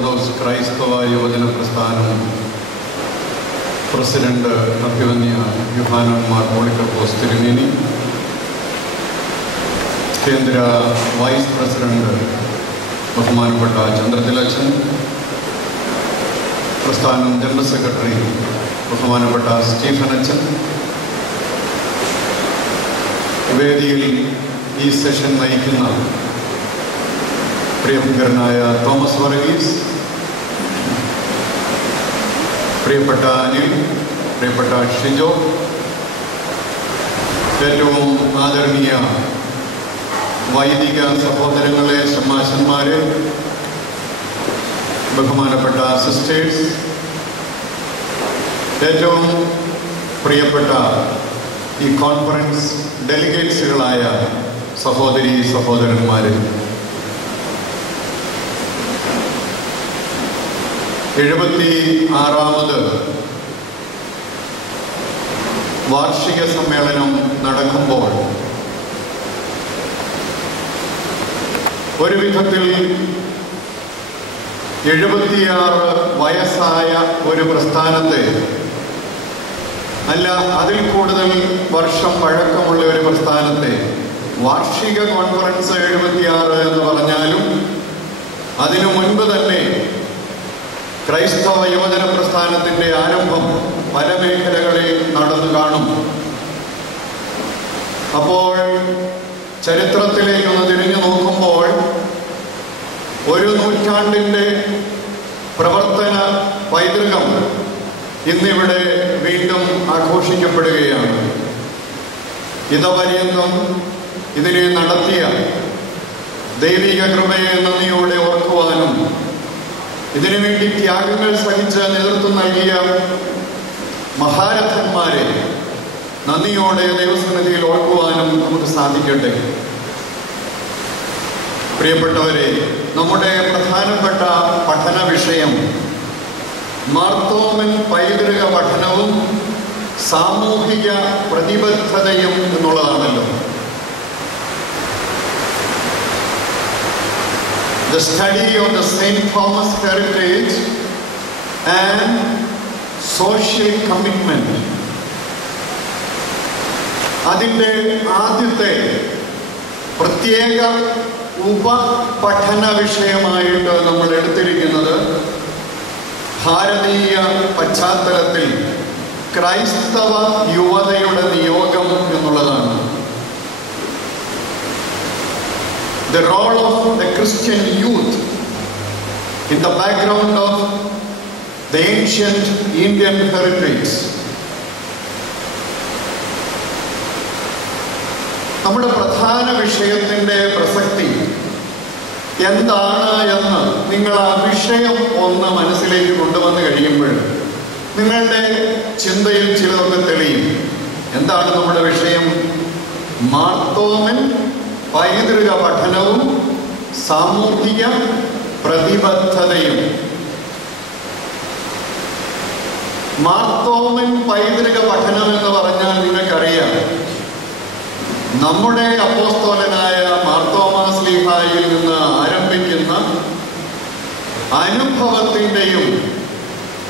Orthodox ക്രൈസ്തവ യുവജന പ്രസ്ഥാനം പ്രസിഡന്റ് അഭിമന്യ യോഹന്നാൻ മാർ പോളിക്കർപ്പോസ് തിരുമേനി, കേന്ദ്ര വൈസ് പ്രസിഡന്റ് ബഹുമാനപ്പെട്ട ചന്ദ്രതിലച്ചൻ, പ്രസ്ഥാനം ജനറൽ സെക്രട്ടറി ബഹുമാനപ്പെട്ട സ്റ്റീഫൻ അച്ഛൻ, വേദിയിൽ ഈ സെഷൻ നയിക്കുന്ന പ്രിയങ്കരനായ തോമസ് വർഗീസ്, പ്രിയപ്പെട്ട അനിൽ, പ്രിയപ്പെട്ട ഷിജോ, ഏറ്റവും ആദരണീയ വൈദിക സഹോദരങ്ങളെ, ഷമ്മാശന്മാരെ, ബഹുമാനപ്പെട്ട സിസ്റ്റേഴ്സ്, ഏറ്റവും പ്രിയപ്പെട്ട ഈ കോൺഫറൻസ് ഡെലിഗേറ്റ്സുകളായ സഹോദരീ സഹോദരന്മാരെ, 76ാമത് വാർഷിക സമ്മേളനം നടക്കുമ്പോൾ ഒരു വിധത്തിൽ 76 വയസ്സായ ഒരു പ്രസ്ഥാനത്തെ, അല്ല അതിൽ കൂടുതൽ വർഷം പഴക്കമുള്ള ഒരു പ്രസ്ഥാനത്തെ വാർഷിക കോൺഫറൻസ് 76 എന്ന് പറഞ്ഞാലും അതിനു മുൻപ് തന്നെ ക്രൈസ്തവ യുവജന പ്രസ്ഥാനത്തിൻ്റെ ആരംഭം പല മേഖലകളിൽ നടന്നു കാണും. അപ്പോൾ ചരിത്രത്തിലേക്കൊന്ന് തിരിഞ്ഞു നോക്കുമ്പോൾ ഒരു നൂറ്റാണ്ടിൻ്റെ പ്രവർത്തന പൈതൃകം ഇന്നിവിടെ വീണ്ടും ആഘോഷിക്കപ്പെടുകയാണ്. ഇതപര്യന്തം ഇതിനെ നടത്തിയ ദൈവിക കൃപയെ നന്ദിയോടെ ഓർക്കുവാനും ഇതിനുവേണ്ടി ത്യാഗങ്ങൾ സഹിച്ച് നേതൃത്വം നൽകിയ മഹാരഥന്മാരെ നന്ദിയോടെ ദൈവസന്നിധിയിൽ ഓർക്കുവാനും നമുക്ക് സാധിക്കട്ടെ. പ്രിയപ്പെട്ടവരെ, നമ്മുടെ പ്രധാനപ്പെട്ട പഠന വിഷയം മാർത്തോമൻ പൈതൃക പഠനവും സാമൂഹിക പ്രതിബദ്ധതയും എന്നുള്ളതാണല്ലോ. The study of the St. Thomas heritage and social commitment. അതിൻ്റെ ആദ്യത്തെ പ്രത്യേക ഉപപഠന വിഷയമായിട്ട് നമ്മൾ എടുത്തിരിക്കുന്നത് ഭാരതീയ പശ്ചാത്തലത്തിൽ ക്രൈസ്തവ യുവതയുടെ നിയോഗം എന്നുള്ളതാണ്. The role of the Christian youth in the background of the ancient Indian heritage. നമ്മുടെ പ്രധാന വിഷയത്തിൻ്റെ പ്രസക്തി എന്താണ് എന്ന് നിങ്ങൾ ആ വിഷയം ഒന്ന് മനസ്സിലേക്ക് കൊണ്ടുവന്ന് കഴിയുമ്പോൾ നിങ്ങളുടെ ചിന്തയിൽ ചിലതൊക്കെ തെളിയും. എന്താണ് നമ്മുടെ വിഷയം? മാർത്തോമൻ പൈതൃക പഠനവും സാമൂഹിക പ്രതിബദ്ധതയും. മാർത്തോമൻ പൈതൃക പഠനം എന്ന് പറഞ്ഞാൽ നിങ്ങൾക്കറിയാം, നമ്മുടെ അപ്പോസ്തലനായ മാർത്തോമാ ശ്ലീഹായിൽ നിന്ന് ആരംഭിക്കുന്ന അനുഭവത്തിൻ്റെയും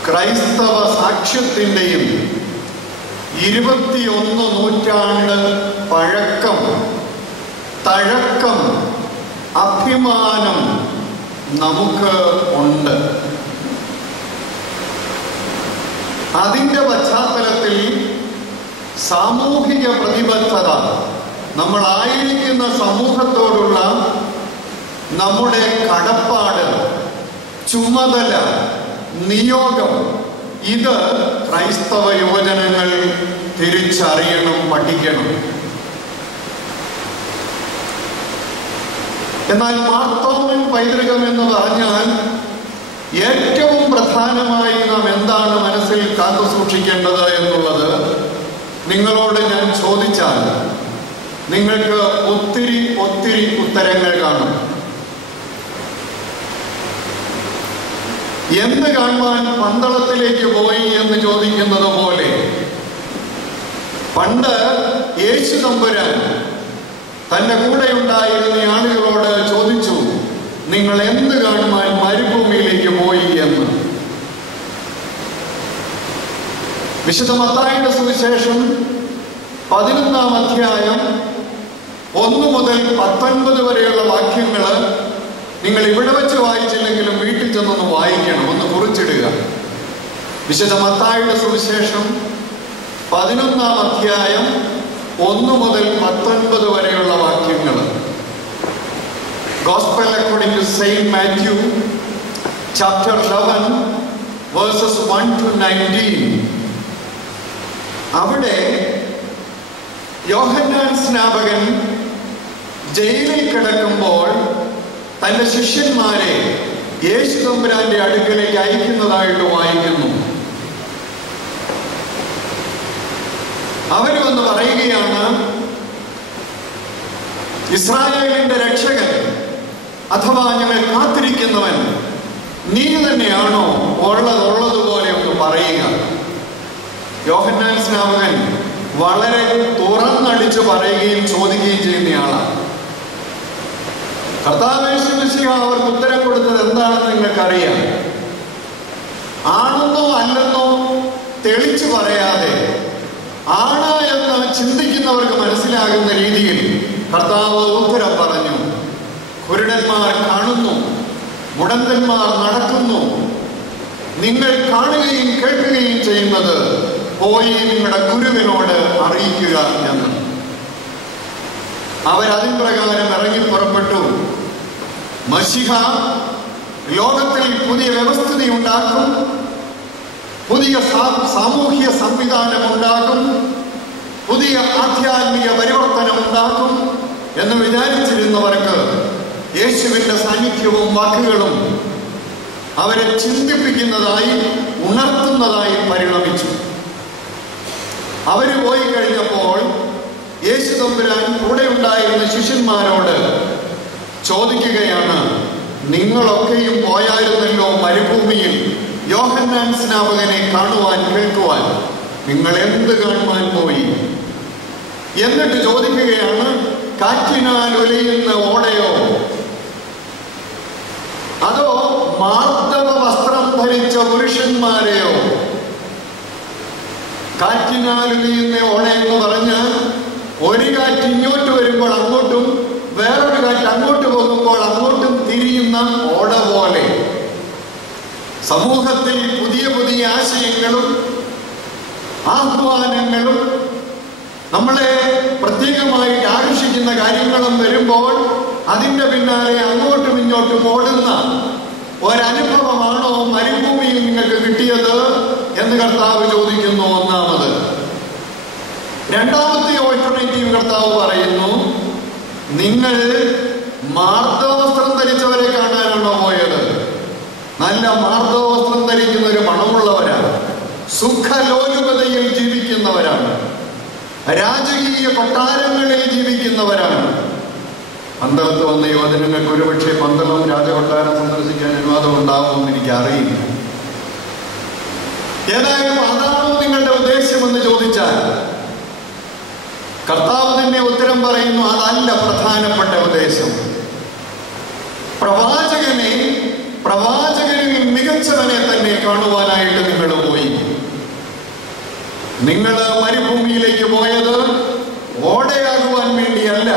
ക്രൈസ്തവ സാക്ഷ്യത്തിൻ്റെയും 21 നൂറ്റാണ്ട് പഴക്കം, തഴക്കം, അഭിമാനം നമുക്ക് ഉണ്ട്. അതിൻ്റെ പശ്ചാത്തലത്തിൽ സാമൂഹിക പ്രതിബദ്ധത, നമ്മളായിരിക്കുന്ന സമൂഹത്തോടുള്ള നമ്മുടെ കടപ്പാട്, ചുമതല, നിയോഗം, ഇത് ക്രൈസ്തവ യുവജനങ്ങൾ തിരിച്ചറിയണം, പഠിക്കണം. എന്നാൽ മാർത്തോമൻ പൈതൃകം എന്ന് പറഞ്ഞാൽ ഏറ്റവും പ്രധാനമായി നാം എന്താണ് മനസ്സിൽ കാത്തു സൂക്ഷിക്കേണ്ടത് എന്നുള്ളത് നിങ്ങളോട് ഞാൻ ചോദിച്ചാൽ നിങ്ങൾക്ക് ഒത്തിരി ഒത്തിരി ഉത്തരങ്ങൾ കാണും. എന്ത് കാണുവാൻ പന്തളത്തിലേക്ക് പോയി എന്ന് ചോദിക്കുന്നത് പോലെ പണ്ട് യേശു തമ്പുരാൻ തൻ്റെ കൂടെ ഉണ്ടായിരുന്ന ആളുകളോട് ചോദിച്ചു, നിങ്ങൾ എന്ത് കാണുവാൻ മരുഭൂമിയിലേക്ക് പോയി വിശുദ്ധ മത്തായിയുടെ സുവിശേഷം 11-ാം അധ്യായം 1 മുതൽ 19 വരെയുള്ള വാക്യങ്ങൾ നിങ്ങൾ ഇവിടെ വെച്ച് വായിച്ചില്ലെങ്കിലും വീട്ടിൽ ചെന്നൊന്ന് വായിക്കണം, ഒന്ന് കുറിച്ചിടുക. വിശുദ്ധ മത്തായിയുടെ സുവിശേഷം 11-ാം അധ്യായം 1 മുതൽ 19 വരെയുള്ള വാക്യങ്ങൾ. Gospel according to Saint Matthew, chapter 11, verses 1 to 19. അവിടെ യോഹന്നാൻ സ്നാപകൻ ജയിലിൽ കിടക്കുമ്പോൾ തന്റെ ശിഷ്യന്മാരെ യേശു തമ്പുരാന്റെ അടുക്കലേക്ക് അയക്കുന്നതായിട്ട് വായിക്കുന്നു. അവര് വന്ന് പറയുകയാണ്, ഇസ്രായേലിന്റെ രക്ഷകൻ അഥവാ ഞങ്ങൾ കാത്തിരിക്കുന്നവൻ നീ തന്നെയാണോ? ഉള്ളതുപോലെ ഒന്ന് പറയുക. യോഹന്നാൻ സ്നാപകൻ വളരെ തുറന്നടിച്ച് പറയുകയും ചോദിക്കുകയും ചെയ്യുന്നയാളാണ്. കർത്താവ് യേശു മിശിഹ അവർക്ക് ഉത്തരം കൊടുത്തത് എന്താണെന്ന് നിങ്ങൾക്കറിയാം. ആണെന്നോ അല്ലെന്നോ തെളിച്ചു പറയാതെ, ആണ് എന്ന് ചിന്തിക്കുന്നവർക്ക് മനസ്സിലാകുന്ന രീതിയിൽ കർത്താവ് ഉത്തരം പറഞ്ഞു. കുരുടന്മാർ കാണുന്നു, മുടന്തന്മാർ നടക്കുന്നു. നിങ്ങൾ കാണുകയും കേൾക്കുകയും ചെയ്യുന്നത് പോയി നിങ്ങളുടെ ഗുരുവിനോട് അറിയിക്കുക എന്ന്. അവരതിൻ പ്രകാരം ഇറങ്ങി പുറപ്പെട്ടു. മശിഹ ലോകത്തിൽ പുതിയ വ്യവസ്ഥിതി ഉണ്ടാക്കും, പുതിയ സാമൂഹ്യ സംവിധാനം ഉണ്ടാക്കും, പുതിയ ആധ്യാത്മിക പരിവർത്തനം ഉണ്ടാക്കും എന്ന് വിചാരിച്ചിരുന്നവർക്ക് യേശുവിന്റെ സാന്നിധ്യവും വാക്കുകളും അവരെ ചിന്തിപ്പിക്കുന്നതായി, ഉണർത്തുന്നതായി പരിണമിച്ചു. അവര് പോയി കഴിഞ്ഞപ്പോൾ യേശു തമ്പുരാൻ കൂടെ ഉണ്ടായിരുന്ന ശിഷ്യന്മാരോട് ചോദിക്കുകയാണ്, നിങ്ങളൊക്കെയും പോയായിരുന്നല്ലോ മരുഭൂമിയിൽ യോഹന്നാൻ സ്നാപകനെ കാണുവാൻ, കേൾക്കുവാൻ. നിങ്ങൾ എന്ത് കാണുവാൻ പോയി? എന്നിട്ട് ചോദിക്കുകയാണ്, കാറ്റിനാൽ ഉലയുന്ന ഓടയോ അതോ മാർദ്ദവ വസ്ത്രം ധരിച്ച പുരുഷന്മാരെയോ? കാറ്റിനാൽ ഉലയുന്ന ഓട എന്ന് പറഞ്ഞാൽ ഒരു കാറ്റ് ഇങ്ങോട്ട് വരുമ്പോൾ അങ്ങോട്ടും, വേറൊരു കാറ്റ് അങ്ങോട്ട് പോകുമ്പോൾ അങ്ങോട്ടും തിരിയുന്ന ഓട പോലെ സമൂഹത്തിൽ പുതിയ പുതിയ ആശയങ്ങളും ആഹ്വാനങ്ങളും നമ്മളെ പ്രത്യേകമായിട്ട് ആകർഷിക്കുന്ന കാര്യങ്ങളും വരുമ്പോൾ അതിൻ്റെ പിന്നാലെ അങ്ങോട്ടും ഇങ്ങോട്ടും ഓടുന്ന ഒരനുഭവമാണോ മരുഭൂമിയിൽ നിങ്ങൾക്ക് കിട്ടിയത് എന്ന് കർത്താവ് ചോദിക്കുന്നു. ഒന്നാമത്. രണ്ടാമത്തെ ഓൾട്ടർനേറ്റീവ് കർത്താവ് പറയുന്നു, നിങ്ങൾ മാർദ്ദവസ്ത്രം ധരിച്ചവരെ കാണാനാണോ പോയത്? നല്ല മാർദ്ദവസ്ത്രം ധരിക്കുന്ന ഒരു മണമുള്ളവരാണ്, സുഖലോലുപതയിൽ ജീവിക്കുന്നവരാണ്, രാജകീയ കൊട്ടാരങ്ങളിൽ ജീവിക്കുന്നവരാണ്. പന്തളത്ത് വന്ന യുവജനങ്ങൾക്ക് ഒരുപക്ഷെ പന്തളം രാജകൊട്ടാരം സന്ദർശിക്കാൻ അനുവാദം ഉണ്ടാവുമെന്ന് എനിക്കറിയില്ല. ഏതായാലും അതാണോ നിങ്ങളുടെ ഉദ്ദേശമെന്ന് ചോദിച്ചാൽ കർത്താവ് തന്നെ ഉത്തരം പറയുന്നു, അതല്ല പ്രധാനപ്പെട്ട ഉദ്ദേശം. പ്രവാചകനിൽ മികച്ചവനെ തന്നെ കാണുവാനായിട്ട് നിങ്ങൾ പോയി. നിങ്ങൾ മരുഭൂമിയിലേക്ക് പോയത് ഓടയാകുവാൻ വേണ്ടിയല്ല.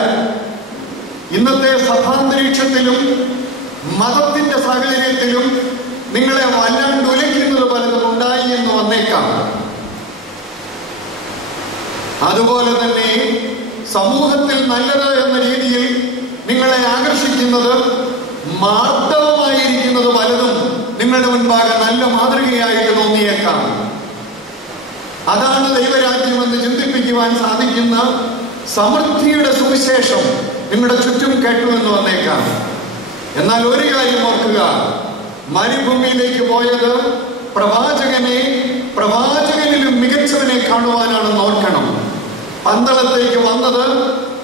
ഇന്നത്തെ സഭാന്തരീക്ഷത്തിലും മതത്തിന്റെ സാഹചര്യത്തിലും നിങ്ങളെ വല്ലാണ്ട് ഉലയ്ക്കുന്നത് പലതും ഉണ്ടായി എന്ന് വന്നേക്കാം. അതുപോലെ തന്നെ സമൂഹത്തിൽ നല്ലത് എന്ന രീതിയിൽ നിങ്ങളെ ആകർഷിക്കുന്നത്, മാർദ്ദവമായിരിക്കുന്നത് പലതും നിങ്ങളുടെ മുൻപാകെ നല്ല മാതൃകയായിട്ട് തോന്നിയേക്കാം. അതാണ് ദൈവരാജ്യമെന്ന് ചിന്തിപ്പിക്കുവാൻ സാധിക്കുന്ന സമൃദ്ധിയുടെ സുവിശേഷം നിങ്ങളുടെ ചുറ്റും കേട്ടുവെന്ന് വന്നേക്കാം. എന്നാൽ ഒരു കാര്യം ഓർക്കുക, മരുഭൂമിയിലേക്ക് പോയത് പ്രവാചകനിലും മികച്ചവനെ കാണുവാനാണെന്ന് ഓർക്കണം. പന്തളത്തേക്ക് വന്നത്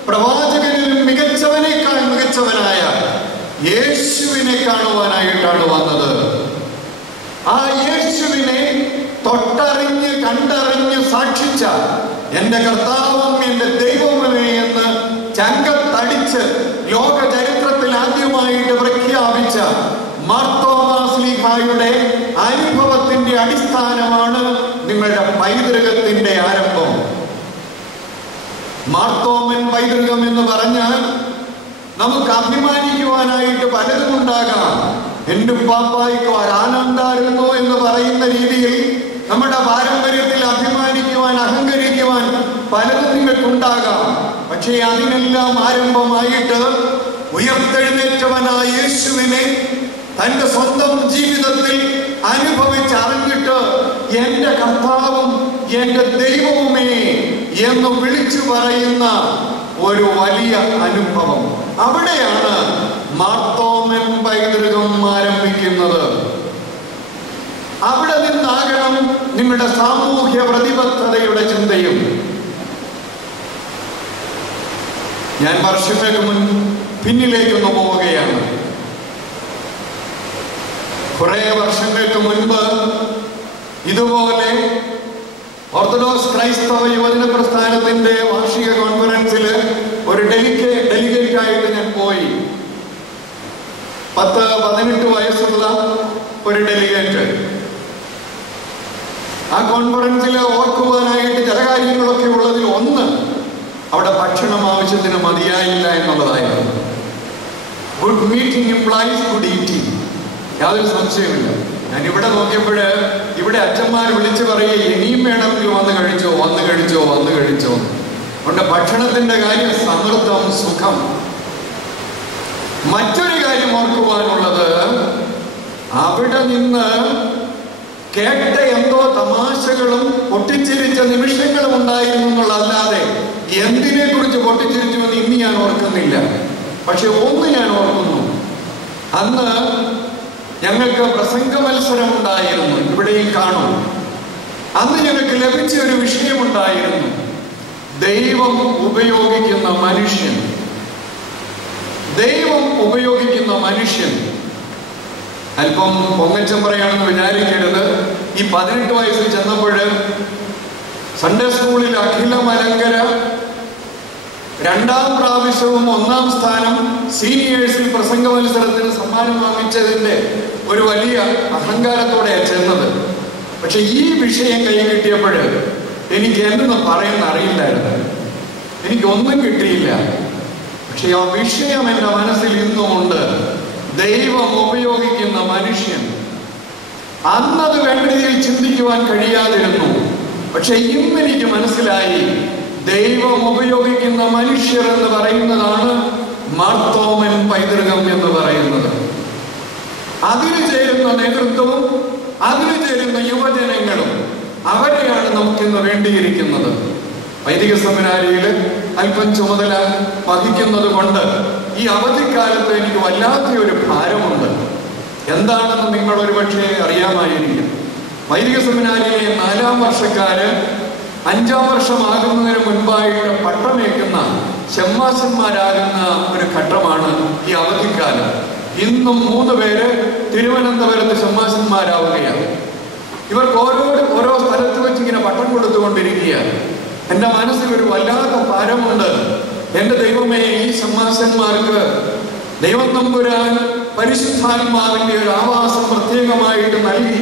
പ്രവാചകനിലും മികച്ചവനേക്കാൾ മികച്ചവനായ യേശുവിനെ കാണുവാനായിട്ടാണ് വന്നത്. ആ യേശുവിനെ തൊട്ടറിഞ്ഞ് കണ്ടറിഞ്ഞ് സാക്ഷിച്ച എന്റെ കർത്താവും എന്റെ ദൈവവുമേ എന്ന് ചങ്കത്തടിച്ച് ലോക ചരിത്രത്തിൽ ആദ്യമായിട്ട് പ്രഖ്യാപിച്ച മാർത്തോമാശ്ലീഹായുടെ അനുഭവത്തിന്റെ അടിസ്ഥാനമാണ് നിങ്ങളുടെ പൈതൃകത്തിന്റെ ആരംഭം. മാർത്തോമൻ പൈതൃകം എന്ന് പറഞ്ഞാൽ നമുക്ക് അഭിമാനിക്കുവാനായിട്ട് പലതും ഉണ്ടാകാം. എന്റെ പാപ്പായ്ക്ക് ഒരാനന്ദായിരുന്നു എന്ന് പറയുന്ന രീതിയിൽ നമ്മുടെ പാരമ്പര്യത്തിൽ അഭിമാനിക്കുവാൻ, അഹങ്കരിക്കുവാൻ പലതും നിങ്ങൾക്കുണ്ടാകാം. പക്ഷേ അതിനെല്ലാം ആരംഭമായിട്ട് ഉയർത്തെഴുന്നേറ്റവനായ യേശുവിനെ തന്റെ സ്വന്തം ജീവിതത്തിൽ അനുഭവിച്ചറിഞ്ഞിട്ട് എന്റെ കർത്താവും എന്റെ ദൈവവുമേ എന്ന് വിളിച്ചു പറയുന്ന ഒരു വലിയ അനുഭവം. അവിടെയാണ് മാർത്തോമൻ പൈതൃകം ആരംഭിക്കുന്നത്. അവിടെ നിന്നാകണം നിങ്ങളുടെ സാമൂഹ്യ പ്രതിബദ്ധതയുടെ ചിന്തയും. ഞാൻ വർഷങ്ങൾക്ക് പിന്നിലേക്കൊന്ന് പോവുകയാണ്. കുറെ വർഷങ്ങൾക്ക് മുൻപ് ഇതുപോലെ ഓർത്തഡോക്സ് ക്രൈസ്തവ യുവജന പ്രസ്ഥാനത്തിന്റെ വാർഷിക കോൺഫറൻസിൽ ഒരു ഡെലിഗേറ്റ് ആയിട്ട് ഞാൻ പോയി. 10-18 വയസ്സുള്ള ഒരു ഡെലിഗേറ്റ്. ആ കോൺഫറൻസിൽ ഓർക്കുവാനായിട്ട് ചില കാര്യങ്ങളൊക്കെ ഉള്ളതിൽ ഒന്ന്, അവിടെ ഭക്ഷണം ആവശ്യത്തിന് മതിയായില്ല എന്നുള്ളതായിരുന്നു. Good meeting implies good eating, യാതൊരു സംശയമില്ല. ഞാൻ ഇവിടെ നോക്കിയപ്പോൾ ഇവിടെ അച്ഛന്മാർ വിളിച്ചു പറയുക, ഇനിയും വേണമെങ്കിൽ വന്ന് കഴിച്ചോ, വന്ന് കഴിച്ചോ, വന്ന് കഴിച്ചോ. അതുകൊണ്ട് ഭക്ഷണത്തിന്റെ കാര്യം സമൃദ്ധം, സുഖം. മറ്റൊരു കാര്യം ഓർക്കുവാനുള്ളത്, അവിടെ നിന്ന് കേട്ട എന്തോ തമാശകളും പൊട്ടിച്ചിരിച്ച നിമിഷങ്ങളും ഉണ്ടായിരുന്നു എന്നുള്ളതല്ലാതെ എന്തിനെ കുറിച്ച് പൊട്ടിച്ചിരിച്ചു എന്ന് ഇന്ന് ഞാൻ ഓർക്കുന്നില്ല. പക്ഷെ ഒന്ന് ഞാൻ ഓർക്കുന്നു, അന്ന് ഞങ്ങൾക്ക് പ്രസംഗ മത്സരം ഉണ്ടായിരുന്നു. ഇവിടെയും കാണും. അന്ന് ഞങ്ങൾക്ക് ലഭിച്ച ഒരു വിഷയമുണ്ടായിരുന്നു, ദൈവം ഉപയോഗിക്കുന്ന മനുഷ്യൻ. ദൈവം ഉപയോഗിക്കുന്ന മനുഷ്യൻ. അല്പം പൊങ്ങച്ചം പറയാണെന്ന് വിചാരിക്കരുത്. ഈ 18 വയസ്സിൽ ചെന്നപ്പോൾ സൺഡേ സ്കൂളിൽ അഖില മലങ്കര 2ാം പ്രാവശ്യവും 1ാം സ്ഥാനം സീനിയേഴ്സിൽ പ്രസംഗ മത്സരത്തിന് സമ്മാനം വാങ്ങിച്ചതിന്റെ ഒരു വലിയ അഹങ്കാരത്തോടെയാണ് ചെന്നത്. പക്ഷെ ഈ വിഷയം കൈ കിട്ടിയപ്പോൾ എനിക്ക് എന്തെന്ന് പറയുന്ന അറിയില്ലായിരുന്നു. എനിക്കൊന്നും കിട്ടിയില്ല. പക്ഷെ ആ വിഷയം എൻ്റെ മനസ്സിൽ ഇന്നുമുണ്ട്. ദൈവം ഉപയോഗിക്കുന്ന മനുഷ്യൻ. അന്നത് വേണ്ട രീതിയിൽ ചിന്തിക്കുവാൻ കഴിയാതിരുന്നു. പക്ഷെ ഇന്നെനിക്ക് മനസ്സിലായി, ദൈവം ഉപയോഗിക്കുന്ന മനുഷ്യർ എന്ന് പറയുന്നതാണ് മാർത്തോമൻ പൈതൃകം എന്ന് പറയുന്നത്. അതിന് ചേരുന്ന നേതൃത്വവും അതിന് ചേരുന്ന യുവജനങ്ങളും അവരെയാണ് നമുക്കിന്ന് വേണ്ടിയിരിക്കുന്നത്. വൈദിക സെമിനാരിയിൽ അല്പം ചുമതല വഹിക്കുന്നത് കൊണ്ട് ഈ അവധിക്കാലത്ത് എനിക്ക് വല്ലാത്തൊരു ഭാരമുണ്ട്. എന്താണെന്ന് നിങ്ങൾ ഒരുപക്ഷെ അറിയാമായിരിക്കും. വൈദിക സെമിനാരിയിലെ 4ാം വർഷക്കാര് 5ാം വർഷമാകുന്നതിന് മുൻപായിട്ട് പട്ടമേക്കുന്ന ഷമ്മാശന്മാരാകുന്ന ഒരു ഘട്ടമാണ് ഈ അവധിക്കാലം. ഇന്നും 3 പേര് തിരുവനന്തപുരത്ത് ഷമ്മാശന്മാരാവുകയാണ്. ഇവർക്ക് ഓരോ സ്ഥലത്ത് വെച്ച് ഇങ്ങനെ പട്ടം കൊടുത്തുകൊണ്ടിരിക്കുകയാണ്. എൻ്റെ മനസ്സിൽ ഒരു വല്ലാത്ത ഭാരമുണ്ട്. എൻ്റെ ദൈവമേ, ഈ ഷമ്മാശന്മാർക്ക് ദൈവം തമ്പുരാൻ പരിശുദ്ധാത്മാവിന്റെ ഒരു ആവാസം പ്രത്യേകമായിട്ട് നൽകി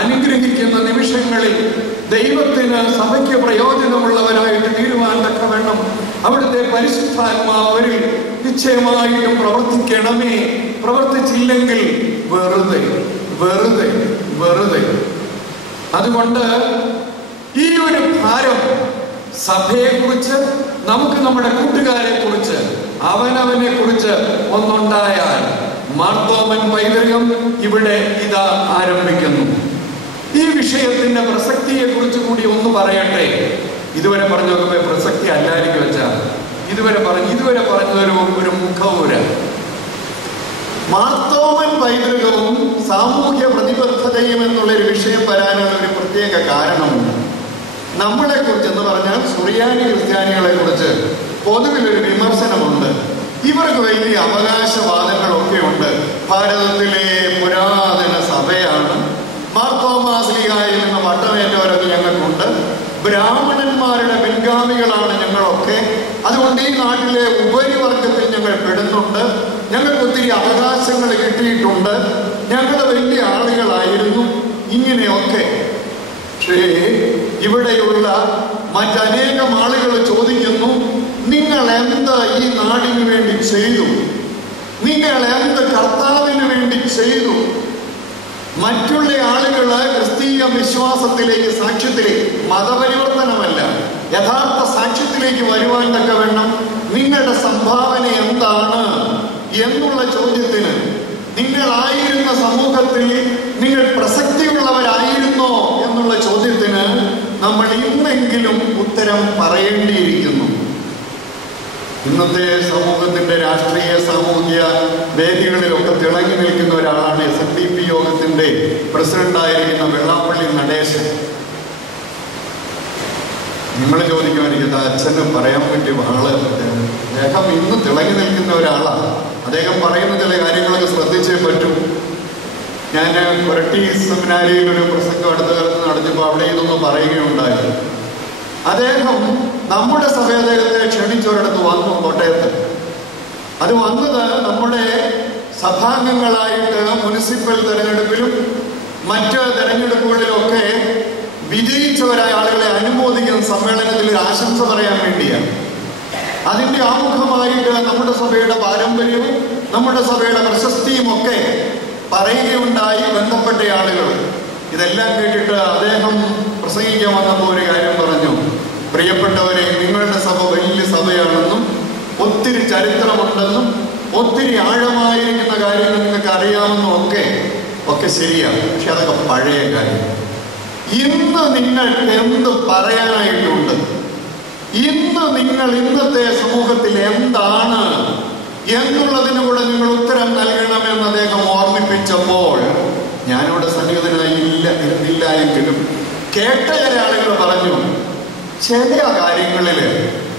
അനുഗ്രഹിക്കുന്ന നിമിഷങ്ങളിൽ ദൈവത്തിന് സഭയ്ക്ക് പ്രയോജനമുള്ളവരായിട്ട് തീരുവാൻ തക്കവണ്ണം അവിടുത്തെ പരിശുദ്ധാത്മാവ് അവരിൽ നിശ്ചയമായിട്ടും പ്രവർത്തിക്കണമേ. പ്രവർത്തിച്ചില്ലെങ്കിൽ വെറുതെ വെറുതെ വെറുതെ. അതുകൊണ്ട് ഈ ഒരു ഭാരം സഭയെ കുറിച്ച്, നമുക്ക് നമ്മുടെ കൂട്ടുകാരെ കുറിച്ച്, അവനവനെ കുറിച്ച് ഒന്നുണ്ടായാൽ മാർത്തോമൻ പൈതൃകം ഇവിടെ ഇതാ ആരംഭിക്കുന്നു. ഈ വിഷയത്തിന്റെ പ്രസക്തിയെ കുറിച്ച് കൂടി ഒന്ന് പറയട്ടെ. ഇതുവരെ പറഞ്ഞു നോക്കുമ്പോൾ പ്രസക്തി അല്ലായിരിക്കും വെച്ചാൽ ഇതുവരെ പറഞ്ഞതൊരു മുഖവുര. മാർത്തോമൻ പൈതൃകവും സാമൂഹ്യ പ്രതിബദ്ധതയും എന്നുള്ളൊരു വിഷയം വരാനുള്ള ഒരു പ്രത്യേക കാരണമുണ്ട്. നമ്മളെ കുറിച്ച് എന്ന് പറഞ്ഞാൽ സുറിയാനി ക്രിസ്ത്യാനികളെ കുറിച്ച് പൊതുവിലൊരു വിമർശനമുണ്ട്. ഇവർക്ക് വലിയ അവകാശവാദങ്ങളൊക്കെ ഉണ്ട്. ഭാരതത്തിലെ പുരാതന സഭയാണ്, മാർത്തോമാശ്ലീഹായിൽ നിന്ന് വട്ടമേറ്റവരൊക്കെ ഞങ്ങൾക്കുണ്ട്, ബ്രാഹ്മണന്മാരുടെ പിൻഗാമികളാണ് ഞങ്ങളൊക്കെ, അതുകൊണ്ട് ഈ നാട്ടിലെ ഉപരിവർഗത്തിൽ ഞങ്ങൾ പെടുന്നുണ്ട്, ഞങ്ങൾക്ക് ഒത്തിരി അവകാശങ്ങൾ കിട്ടിയിട്ടുണ്ട് ഞങ്ങൾ വലിയ ആളുകളായിരുന്നു, ഇങ്ങനെയൊക്കെ. പക്ഷേ ഇവിടെയുള്ള മറ്റനേകം ആളുകൾ ചോദിക്കുന്നു, നിങ്ങൾ എന്ത് ഈ നാടിന് വേണ്ടി ചെയ്തു? നിങ്ങൾ എന്ത് കർത്താവിന് വേണ്ടി ചെയ്തു? മറ്റുള്ള ആളുകൾ ക്രിസ്തീയ വിശ്വാസത്തിലേക്ക്, സാക്ഷ്യത്തിലേക്ക്, മതപരിവർത്തനമല്ല, യഥാർത്ഥ സാക്ഷ്യത്തിലേക്ക് വരുവാൻ തക്കവണ്ണം നിങ്ങളുടെ സംഭാവന എന്താണ് എന്നുള്ള ചോദ്യത്തിന്, നിങ്ങളായിരുന്ന സമൂഹത്തിൽ നിങ്ങൾ പ്രസക്തിയുള്ളവരായിരുന്നോ എന്നുള്ള ചോദ്യത്തിന് നമ്മൾ ഇന്നെങ്കിലും ഉത്തരം പറയേണ്ടിയിരിക്കുന്നു. ഇന്നത്തെ സമൂഹത്തിന്റെ രാഷ്ട്രീയ സാമൂഹിക വേദികളിലൊക്കെ തിളങ്ങി നിൽക്കുന്ന ഒരാളാണ് SNDP യോഗത്തിന്റെ പ്രസിഡന്റായിരിക്കുന്ന വെള്ളാപ്പള്ളി നടേശൻ. നിങ്ങൾ ചോദിക്കുമായിരിക്കും, അച്ഛന് പറയാൻ പറ്റിയ ആള്, അദ്ദേഹം ഇന്ന് തിളങ്ങി നിൽക്കുന്ന ഒരാളാണ്. അദ്ദേഹം പറയുന്ന ചില കാര്യങ്ങളൊക്കെ ശ്രദ്ധിച്ചേ പറ്റൂ. ഞാൻ കൊരട്ടി സെമിനാരിയിൽ ഒരു പ്രസംഗം അടുത്ത കാലത്ത് നടത്തിയപ്പോൾ അവിടെ ഇതൊന്ന് പറയുകയുണ്ടായി. അദ്ദേഹം നമ്മുടെ സഭ അദ്ദേഹത്തെ ക്ഷണിച്ചൊരിടത്ത് വന്നു, കോട്ടയത്ത്. അത് വന്നത് നമ്മുടെ സഭാംഗങ്ങളായിട്ട് മുനിസിപ്പൽ തെരഞ്ഞെടുപ്പിലും മറ്റ് തെരഞ്ഞെടുപ്പുകളിലൊക്കെ വിജയിച്ചവരായ ആളുകളെ അനുമോദിക്കുന്ന സമ്മേളനത്തിൽ ആശംസ പറയാൻ വേണ്ടിയാണ്. അതിൻ്റെ ആമുഖമായിട്ട് നമ്മുടെ സഭയുടെ പാരമ്പര്യവും നമ്മുടെ സഭയുടെ പ്രശസ്തിയും ഒക്കെ പറയുകയുണ്ടായി ബന്ധപ്പെട്ട ആളുകൾ. ഇതെല്ലാം കേട്ടിട്ട് അദ്ദേഹം പ്രസംഗിക്കാൻ വന്നപ്പോൾ ഒരു കാര്യം പറഞ്ഞു, പ്രിയപ്പെട്ടവരെ, നിങ്ങളുടെ സഭ വലിയ സഭയാണെന്നും ഒത്തിരി ചരിത്രമുണ്ടെന്നും ഒത്തിരി ആഴമായിരിക്കുന്ന കാര്യങ്ങൾ നിങ്ങൾക്ക് അറിയാമെന്നും ഒക്കെ ശരിയാണ്. പക്ഷെ അതൊക്കെ പഴയ കാര്യം. ഇന്ന് നിങ്ങൾക്ക് എന്ത് പറയാനായിട്ടുണ്ട്? ഇന്ന് നിങ്ങൾ ഇന്നത്തെ സമൂഹത്തിൽ എന്താണ് എന്നുള്ളതിന് കൂടെ നിങ്ങൾ ഉത്തരം നൽകണമെന്ന് അദ്ദേഹം ഓർമ്മിപ്പിച്ചപ്പോൾ ഞാനിവിടെ സന്നിഹിതനായി ഇരുന്നില്ല എങ്കിലും കേട്ട ചില ആളുകൾ പറഞ്ഞു, ചില കാര്യങ്ങളിൽ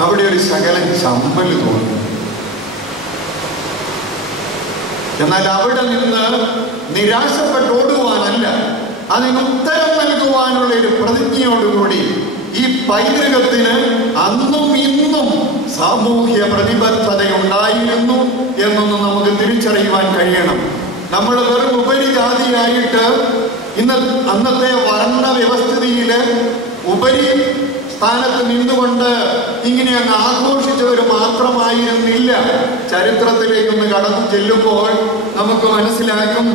അവിടെ ഒരു ശകലം ചമ്മൽ തോന്നി. എന്നാൽ അവിടെ നിന്ന് നിരാശപ്പെട്ടോടുവാനല്ല, അതിന് ഉത്തരം നൽകുവാനുള്ള ഒരു പ്രതിജ്ഞയോടുകൂടി ഈ പൈതൃകത്തിന് അന്നും ഇന്നും സാമൂഹ്യ പ്രതിബദ്ധതയുണ്ടായിരുന്നു എന്നൊന്നും നമുക്ക് തിരിച്ചറിയുവാൻ കഴിയണം. നമ്മൾ വെറും ഉപരിജാതിയായിട്ട് അന്നത്തെ വർണ്ണ വ്യവസ്ഥിതിയില് ഉപരി സ്ഥാനത്ത് നിന്നുകൊണ്ട് ഇങ്ങനെ അങ്ങ് ആഘോഷിച്ചവർ മാത്രമായിരുന്നില്ല. ചരിത്രത്തിലേക്കൊന്ന് കടന്നു ചെല്ലുമ്പോൾ നമുക്ക് മനസ്സിലാക്കും,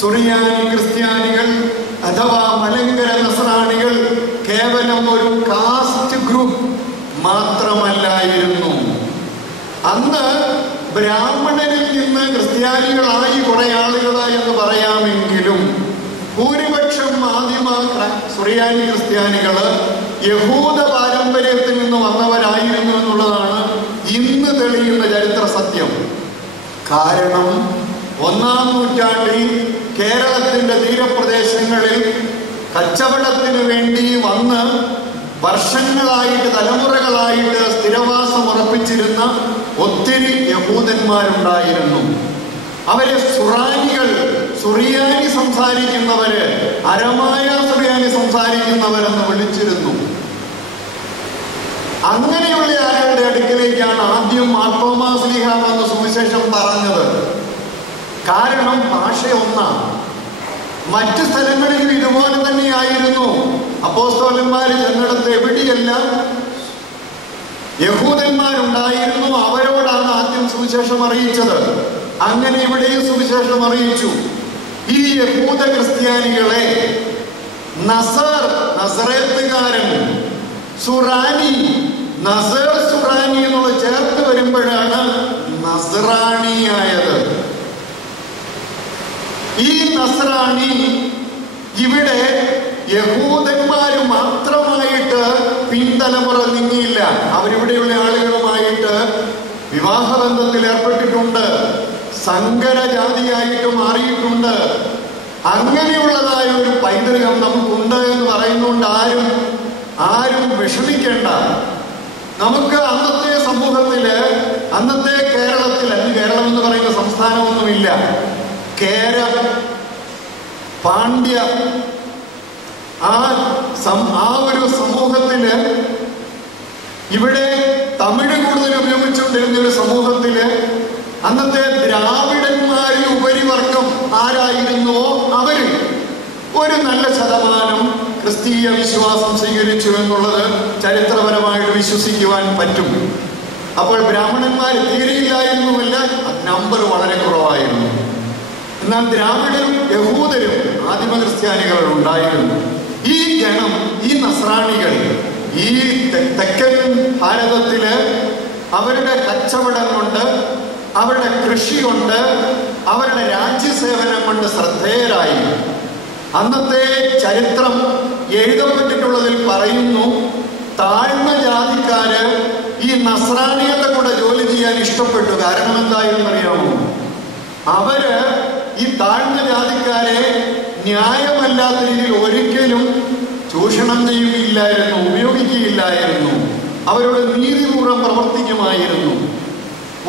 സുറിയാനി ക്രിസ്ത്യാനികൾ അഥവാ മലങ്കര നസ്രാണികൾ കേവലം ഒരു കാസ്റ്റ് ഗ്രൂപ്പ് മാത്രമല്ലായിരുന്നു. അന്ന് ബ്രാഹ്മണരിൽ നിന്ന് ക്രിസ്ത്യാനികളായി കുറെ ആളുകളായി എന്ന് പറയാമെങ്കിലും ഭൂരിപക്ഷം ആദിമ സുറിയാനി ക്രിസ്ത്യാനികള് യഹൂദ പാരമ്പര്യത്തിൽ നിന്ന് വന്നവരായിരുന്നു എന്നുള്ളതാണ് ഇന്ന് തെളിയുന്ന ചരിത്ര സത്യം. കാരണം 1-ാം നൂറ്റാണ്ടിൽ കേരളത്തിന്റെ തീരപ്രദേശങ്ങളിൽ കച്ചവടത്തിന് വേണ്ടി വന്ന് വർഷങ്ങളായിട്ട് തലമുറകളായിട്ട് സ്ഥിരവാസം ഉറപ്പിച്ചിരുന്ന ഒത്തിരി യഹൂദന്മാരുണ്ടായിരുന്നു. അവരെ സുറിയാനി സംസാരിക്കുന്നവര്, അരമായ സുറിയാനി സംസാരിക്കുന്നവരെന്ന് വിളിച്ചിരുന്നു. അങ്ങനെയുള്ള ആളുകളുടെ അടുക്കലേക്കാണ് ആദ്യം മാർത്തോമാ ശ്ലീഹ എന്ന സുവിശേഷം പറഞ്ഞത്. കാരണം ഭാഷ ഒന്നാണ്. മറ്റു സ്ഥലങ്ങളിലും ഇതുപോലെ തന്നെയായിരുന്നു. അപ്പോസ്തലന്മാര് ചെന്നിടത്ത് എവിടെയെല്ലാം യഹൂദന്മാരുണ്ടായിരുന്നു, അവരോടാണ് ആദ്യം സുവിശേഷം അറിയിച്ചത്. അങ്ങനെ ഇവിടെയും സുവിശേഷം അറിയിച്ചു. ഈ യഹൂദ ക്രിസ്ത്യാനികളെ നസറേത്തുകാരൻ, സുറാനി, നസർ സുറാനി എന്നുള്ള ചേർത്ത് വരുമ്പോഴാണ് നസ്രാണിയായത്. ഈ നസ്രാണി ഇവിടെ യഹൂദന്മാര് മാത്രമായിട്ട് പിൻതലമുറ നീങ്ങിയില്ല. അവരിവിടെയുള്ള ആളുകളുമായിട്ട് വിവാഹബന്ധത്തിൽ ഏർപ്പെട്ടിട്ടുണ്ട്, സങ്കരജാതിയായിട്ട് മാറിയിട്ടുണ്ട്. അങ്ങനെയുള്ളതായ ഒരു പൈതൃകം നമുക്കുണ്ട് എന്ന് പറയുന്നുകൊണ്ട് ആരും വിഷമിക്കേണ്ട. നമുക്ക് അന്നത്തെ സമൂഹത്തില്, അന്നത്തെ കേരളത്തിൽ, അല്ലെങ്കിൽ കേരളം എന്ന് പറയുന്ന സംസ്ഥാനമൊന്നുമില്ല, പാണ്ഡ്യ ആ ഒരു സമൂഹത്തില്, ഇവിടെ തമിഴ് കൂടുതൽ ഉപയോഗിച്ചുകൊണ്ടിരുന്ന ഒരു സമൂഹത്തില് അന്നത്തെ ദ്രാവിഡന്മാരിൽ ഉപരിവർഗം ആരായിരുന്നുവോ അവരിൽ ഒരു നല്ല ശതമാനം ക്രിസ്തീയ വിശ്വാസം സ്വീകരിച്ചു എന്നുള്ളത് ചരിത്രപരമായിട്ട് വിശ്വസിക്കുവാൻ പറ്റും. അപ്പോൾ ബ്രാഹ്മണന്മാർ തീരെയില്ലായിരുന്നുവല്ല, നമ്പർ വളരെ കുറവായിരുന്നു. എന്നാൽ ദ്രാവിഡരും യഹൂദരും ആദിമ ക്രിസ്ത്യാനികൾ ഉണ്ടായിരുന്നു. ഈ ഗണം, ഈ നസ്രാണികൾ ഈ തെക്കൻ ഭാരതത്തില് അവരുടെ കച്ചവടം കൊണ്ട്, അവരുടെ കൃഷി കൊണ്ട്, അവരുടെ രാജ്യസേവനം കൊണ്ട് ശ്രദ്ധേയരായി. അന്നത്തെ ചരിത്രം എഴുതപ്പെട്ടിട്ടുള്ളതിൽ പറയുന്നു, താഴ്ന്ന ജാതിക്കാര് ഈ നസ്രാണികളുടെ കൂടെ ജോലി ചെയ്യാൻ ഇഷ്ടപ്പെട്ടു. കാരണം എന്തായിരുന്നു അറിയാമോ? അവര് ഈ താഴ്ന്ന ജാതിക്കാരെ ന്യായമല്ലാത്ത രീതിയിൽ ഒരിക്കലും ചൂഷണം ചെയ്യുകയില്ലായിരുന്നു, ഉപയോഗിക്കുകയില്ലായിരുന്നു. അവരോട് നീതിപൂർവ്വം പ്രവർത്തിക്കുമായിരുന്നു.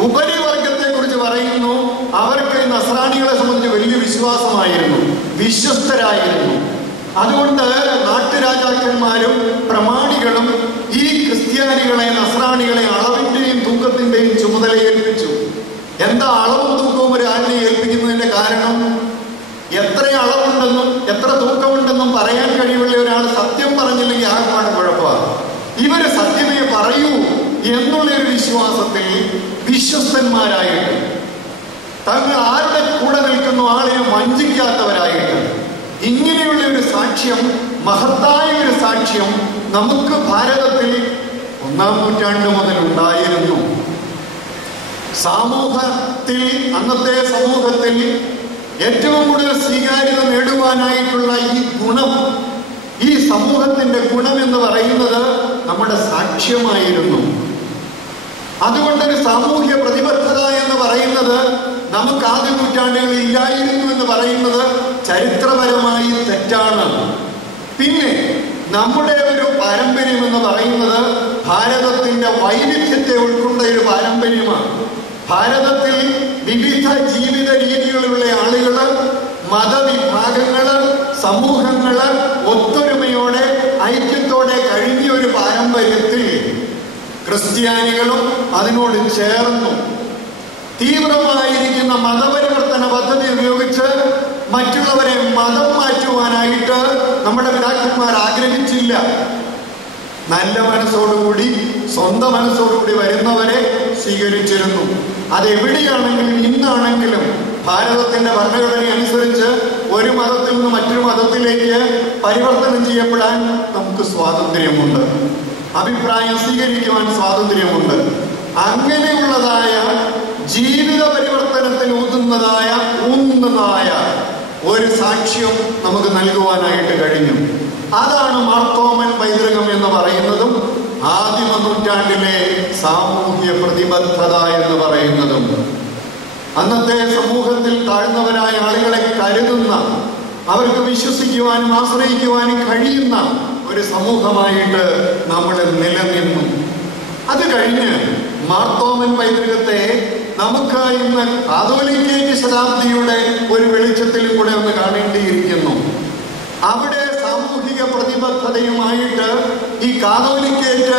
ഉപരിവർഗത്തെ കുറിച്ച് പറയുന്നു, അവർക്ക് നസ്രാണികളെ സംബന്ധിച്ച് വലിയ വിശ്വാസമായിരുന്നു, വിശ്വസ്തരായിരുന്നു. അതുകൊണ്ട് നാട്ടുരാജാക്കന്മാരും പ്രമാണികളും ഈ ക്രിസ്ത്യാനികളെ, നസ്രാണികളെ അളവിന്റെയും തൂക്കത്തിന്റെയും ചുമതല ഏൽപ്പിച്ചു. എന്താ അളവും തൂക്കവും ഒരു ആളിനെ ഏൽപ്പിക്കുന്നതിന്റെ കാരണം? എത്ര അളവുണ്ടെന്നും എത്ര തൂക്കമുണ്ടെന്നും പറയാൻ കഴിവുള്ള ഒരാൾ സത്യം പറഞ്ഞില്ലെങ്കിൽ ആർക്കാണ് കുഴപ്പമാണ്. ഇവര് സത്യമേ പറയൂ എന്നുള്ളൊരു വിശ്വാസത്തിൽ വിശ്വസ്തന്മാരായിട്ട്, തങ്ങൾ ആരുടെ കൂടെ നിൽക്കുന്നു ആളെ വഞ്ചിക്കാത്തവരായിട്ട്, ഇങ്ങനെയുള്ള ഒരു സാക്ഷ്യം, മഹത്തായ ഒരു സാക്ഷ്യം നമുക്ക് ഭാരതത്തിൽ 1-ാം നൂറ്റാണ്ട് മുതൽ ഉണ്ടായിരുന്നു. സമൂഹത്തിൽ, അന്നത്തെ സമൂഹത്തിൽ ഏറ്റവും കൂടുതൽ സ്വീകാര്യത നേടുവാനായിട്ടുള്ള ഈ ഗുണം, ഈ സമൂഹത്തിന്റെ ഗുണം എന്ന് പറയുന്നത് നമ്മുടെ സാക്ഷ്യമായിരുന്നു. അതുകൊണ്ടൊരു സാമൂഹ്യ പ്രതിബദ്ധത എന്ന് പറയുന്നത് നമുക്ക് ആദ്യ നൂറ്റാണ്ടുകളിൽ ഇല്ലായിരുന്നു എന്ന് പറയുന്നത് ചരിത്രപരമായി തെറ്റാണ്. പിന്നെ നമ്മുടെ ഒരു പാരമ്പര്യം എന്ന് പറയുന്നത് ഭാരതത്തിന്റെ വൈവിധ്യത്തെ ഉൾക്കൊണ്ട ഒരു പാരമ്പര്യമാണ്. ഭാരതത്തിൽ വിവിധ ജീവിത രീതികളിലുള്ള ആളുകള്, മതവിഭാഗങ്ങള്, സമൂഹങ്ങള് ഒത്തൊരുമയോടെ ഐക്യത്തോടെ കഴിഞ്ഞ ഒരു പാരമ്പര്യത്തിൽ ക്രിസ്ത്യാനികളും അതിനോട് ചേർന്നു തീവ്രമായിരിക്കുന്ന മതപരിവർത്തന പദ്ധതി ഉപയോഗിച്ച് മറ്റുള്ളവരെ മതം മാറ്റുവാനായിട്ട് നമ്മുടെ പിതാക്കന്മാർ ആഗ്രഹിച്ചില്ല. നല്ല മനസ്സോടുകൂടി, സ്വന്തം മനസ്സോടുകൂടി വരുന്നവരെ സ്വീകരിച്ചിരുന്നു. അതെവിടെയാണെങ്കിലും ഇന്നാണെങ്കിലും ഭാരതത്തിന്റെ ഭരണഘടന അനുസരിച്ച് ഒരു മതത്തിൽ നിന്ന് മറ്റൊരു മതത്തിലേക്ക് പരിവർത്തനം ചെയ്യപ്പെടാൻ നമുക്ക് സ്വാതന്ത്ര്യമുണ്ട്, അഭിപ്രായം സ്വീകരിക്കുവാൻ സ്വാതന്ത്ര്യമുണ്ട്. അങ്ങനെയുള്ളതായ ജീവിത പരിവർത്തനത്തിൽ ഊന്നുന്നതായ ഒരു സാക്ഷ്യം നമുക്ക് നൽകുവാനായിട്ട് കഴിഞ്ഞു. അതാണ് മാർത്തോമൻ പൈതൃകം എന്ന് പറയുന്നതും ആദിമ നൂറ്റാണ്ടിലെ സാമൂഹ്യ പ്രതിബദ്ധത എന്ന് പറയുന്നതും. അന്നത്തെ സമൂഹത്തിൽ താഴ്ന്നവരായ ആളുകളെ കരുതുന്ന, അവർക്ക് വിശ്വസിക്കുവാനും ആശ്രയിക്കുവാനും കഴിയുന്ന ഒരു സമൂഹമായിട്ട് നമ്മൾ നിലനിന്നു. അത് കഴിഞ്ഞ് മാർത്തോമൻ പൈതൃകത്തെ നമുക്ക് ഇന്ന് കാതോലിക്കേറ്റ് ശതാബ്ദിയുടെ ഒരു വെളിച്ചത്തിൽ കൂടെ ഒന്ന് കാണേണ്ടിയിരിക്കുന്നു. അവിടെ സാമൂഹിക പ്രതിബദ്ധതയുമായിട്ട് ഈ കാതോലിക്കേറ്റ്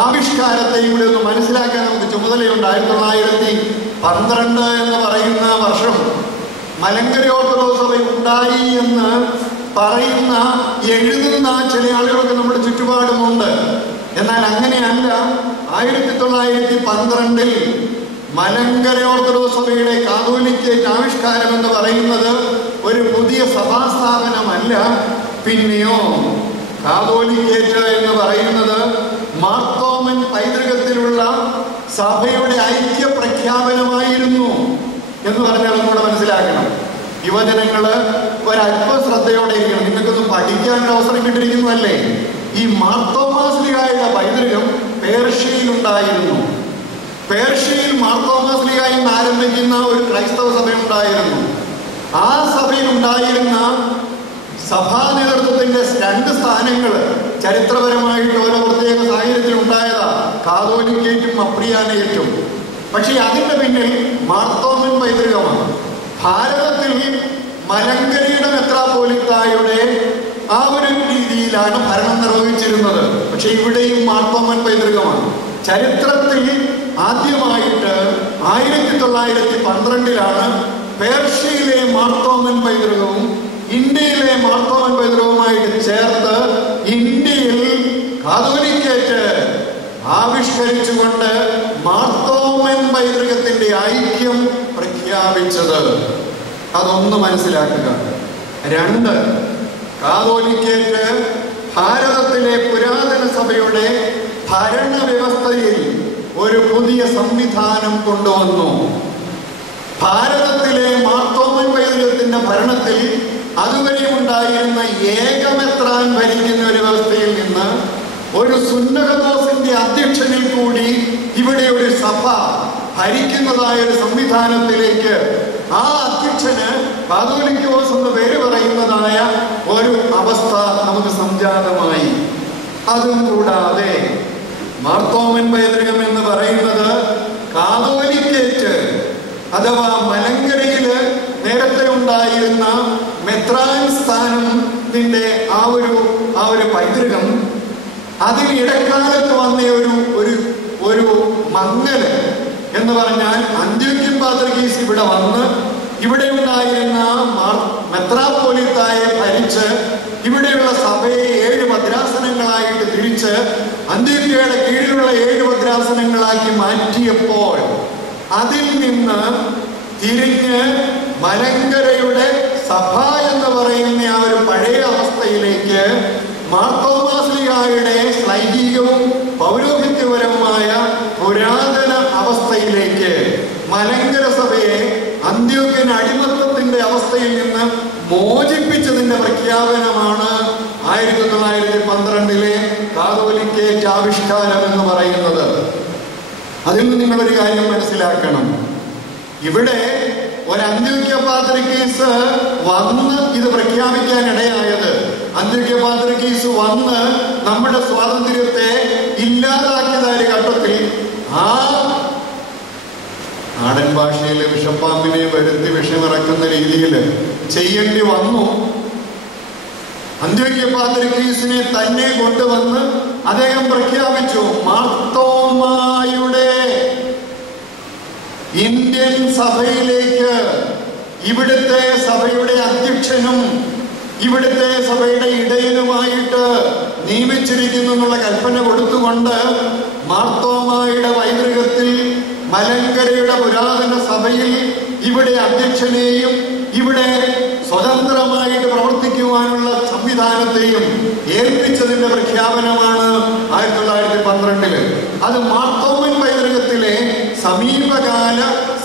ആവിഷ്കാരത്തെയും കൂടെ ഒന്ന് മനസ്സിലാക്കാൻ നമുക്ക് ചുമതലയുണ്ട്. 1912 എന്ന് പറയുന്ന വർഷം മലങ്കര ഓർത്തഡോക്സ് സഭ ഉണ്ടായി എന്ന് പറയുന്ന, എഴുതുന്ന ചില ആളുകളൊക്കെ നമ്മുടെ ചുറ്റുപാടുമുണ്ട്. എന്നാൽ അങ്ങനെയല്ല. 1912 മലങ്കര ഓർത്തഡോക്സ് സഭയുടെ കാതോലിക്കേറ്റ് ആവിഷ്കാരം എന്ന് പറയുന്നത് ഒരു പുതിയ സഭാസ്ഥാപനമല്ല. പിന്നെയോ കാതോലിക്കേറ്റ് എന്ന് പറയുന്നത് മാർത്തോമൻ പൈതൃകത്തിലുള്ള സഭയുടെ ഐക്യ പ്രഖ്യാപനമായിരുന്നു എന്ന് പറഞ്ഞാൽ കൂടെ മനസ്സിലാക്കണം. യുവജനങ്ങള് ഒരല്പം ശ്രദ്ധയോടെ ഇരിക്കണം. നിങ്ങൾക്കൊന്ന് പഠിക്കാനുള്ള അവസരം കിട്ടിയിരിക്കുന്നതല്ലേ. ഈ മാർത്തോമാസ്ലിഹായുടെ പൈതൃകം പേർഷ്യയിൽ ഉണ്ടായിരുന്നു. പേർഷ്യയിൽ മാർത്തോമാസ്ലിഹായിൽ ആരംഭിക്കുന്ന ഒരു ക്രൈസ്തവ സഭയുണ്ടായിരുന്നു. ആ സഭയിൽ ഉണ്ടായിരുന്ന സഭാ നേതൃത്വത്തിന്റെ 2 സ്ഥാനങ്ങൾ ചരിത്രപരമായിട്ട് ഓരോ പ്രത്യേക സാഹചര്യത്തിൽ ഉണ്ടായതാ, കാതോലിക്കേറ്റും അപ്രിയാനേറ്റും. പക്ഷെ അതിന്റെ പിന്നിൽ മാർത്തോമൻ പൈതൃകമാണ്. ഭാരതത്തിൽ മലങ്കരയുടെ മെത്രാപ്പോലിത്തായുടെ ആ ഒരു രീതിയിലാണ് ഭരണം നിർവഹിച്ചിരുന്നത്. പക്ഷെ ഇവിടെയും മാർത്തോമൻ പൈതൃകമാണ്. ചരിത്രത്തിൽ ആദ്യമായിട്ട് 1912 പേർഷ്യയിലെ മാർത്തോമൻ പൈതൃകവും ഇന്ത്യയിലെ മാർത്തോമൻ പൈതൃകവുമായിട്ട് ചേർത്ത് ഇന്ത്യയിൽ കാതോലിക്കേറ്റ് ആവിഷ്കരിച്ചുകൊണ്ട് മാർത്തോമൻ പൈതൃകത്തിന്റെ ഐക്യം പ്രഖ്യാപിച്ചത്. അതൊന്ന് മനസ്സിലാക്കുക. 2, കാതോലിക്കേറ്റ് ഭാരതത്തിലെ പുരാതന സഭയുടെ ഭരണവ്യവസ്ഥയിൽ ഒരു പുതിയ സംവിധാനം കൊണ്ടുവന്നു. ഭാരതത്തിലെ മാർത്തോമൻ പൈതൃകത്തിന്റെ ഭരണത്തിൽ അതുവരെ ഉണ്ടായിരുന്ന ഏകമെത്രാൻ ഭരിക്കുന്ന ഒരു വ്യവസ്ഥയിൽ നിന്ന് ഒരു സുന്നഹദോസിന്റെ അധ്യക്ഷനിൽ കൂടി ഇവിടെ ഒരു സഭ ഭരിക്കുന്നതായ ഒരു സംവിധാനത്തിലേക്ക് ആ അധ്യക്ഷന് കാതോലിക്കോസ് എന്ന് പേര് പറയുന്നതായ ഒരു അവസ്ഥ നമുക്ക് സംജാതമായി. അതും കൂടാതെ മാർത്തോമൻ പൈതൃകം എന്ന് പറയുന്നത് കാതോലിക്കേറ്റ് അഥവാ മലങ്കരയില് നേരത്തെ ഉണ്ടായിരുന്ന മെത്രാൻ സ്ഥാനത്തിന്റെ ആ ഒരു പൈതൃകം അതിന് ഇടക്കാലത്ത് വന്ന ഒരു മങ്ങല് എന്ന് പറഞ്ഞാൽ അന്ത്യോക്യൻ പാത്രികീസ് ഇവിടെ വന്ന് ഇവിടെ ഉണ്ടായിരുന്ന മെത്രാപ്പോലീത്തായെ ഭരിച്ച് ഇവിടെയുള്ള സഭയെ 7 ഭദ്രാസനങ്ങളായിട്ട് തിരിച്ച് അന്ത്യോക്യയുടെ കീഴിലുള്ള 7 ഭദ്രാസനങ്ങളാക്കി മാറ്റിയപ്പോൾ അതിൽ നിന്ന് തിരിഞ്ഞ് മലങ്കരയുടെ സഭ എന്ന് പറയുന്ന ആ ഒരു പഴയ അവസ്ഥയിലേക്ക് മാർത്തോമാശ്ലീഹായുടെ ശ്ലൈഹികവും പൗരോഹിത്യപരമായ പുരാതന അവസ്ഥയിലേക്ക് മലങ്കര സഭയെ അന്ത്യോക്യൻ അടിമത്തത്തിന്റെ അവസ്ഥയിൽ നിന്ന് മോചിപ്പിച്ചതിന്റെ പ്രഖ്യാപനമാണ് 1912 കാതോലിക്കേറ്റ് ആവിഷ്കാരം എന്ന് പറയുന്നത്. അതിൽ നിന്ന് നിങ്ങളൊരു കാര്യം മനസ്സിലാക്കണം. ഇവിടെ ഒരു അന്ത്യോക്യ പാത്രികീസ് വന്ന് ഇത് പ്രഖ്യാപിക്കാൻ ഇടയായത്, അന്ത്യോക്യ പാത്രികീസ് വന്ന് നമ്മുടെ സ്വാതന്ത്ര്യത്തെ ഇല്ലാതാക്കിയതായ ഒരു ഘട്ടത്തിൽ ആ നാടൻ ഭാഷയിൽ വിഷപ്പാമ്പിനെ വരുത്തി വിഷമിറക്കുന്ന രീതിയിൽ ചെയ്യേണ്ടി വന്നു. അന്ത്യോക്യ പാത്രികീസിനെ തന്നെ കൊണ്ടുവന്ന് അദ്ദേഹം പ്രഖ്യാപിച്ചു, മാർത്തോമായുടെ ഇന്ത്യൻ സഭയിലേക്ക് ഇവിടുത്തെ സഭയുടെ അധ്യക്ഷനും ഇവിടുത്തെ സഭയുടെ ഇടയനുമായിട്ട് നിയമിച്ചിരിക്കുന്നു എന്നുള്ള കൽപ്പന കൊടുത്തുകൊണ്ട് മാർത്തോമായുടെ പൈതൃകത്തിൽ മലങ്കരയുടെ പുരാതന സഭയിൽ ഇവിടെ അധ്യക്ഷനെയും ഇവിടെ സ്വതന്ത്രമായിട്ട് പ്രവർത്തിക്കുവാനുള്ള സംവിധാനത്തെയും ഏൽപ്പിച്ചതിന്റെ പ്രഖ്യാപനമാണ് 1912. അത് മാർത്തോമൻ പൈതൃകത്തിലെ സമീപകാല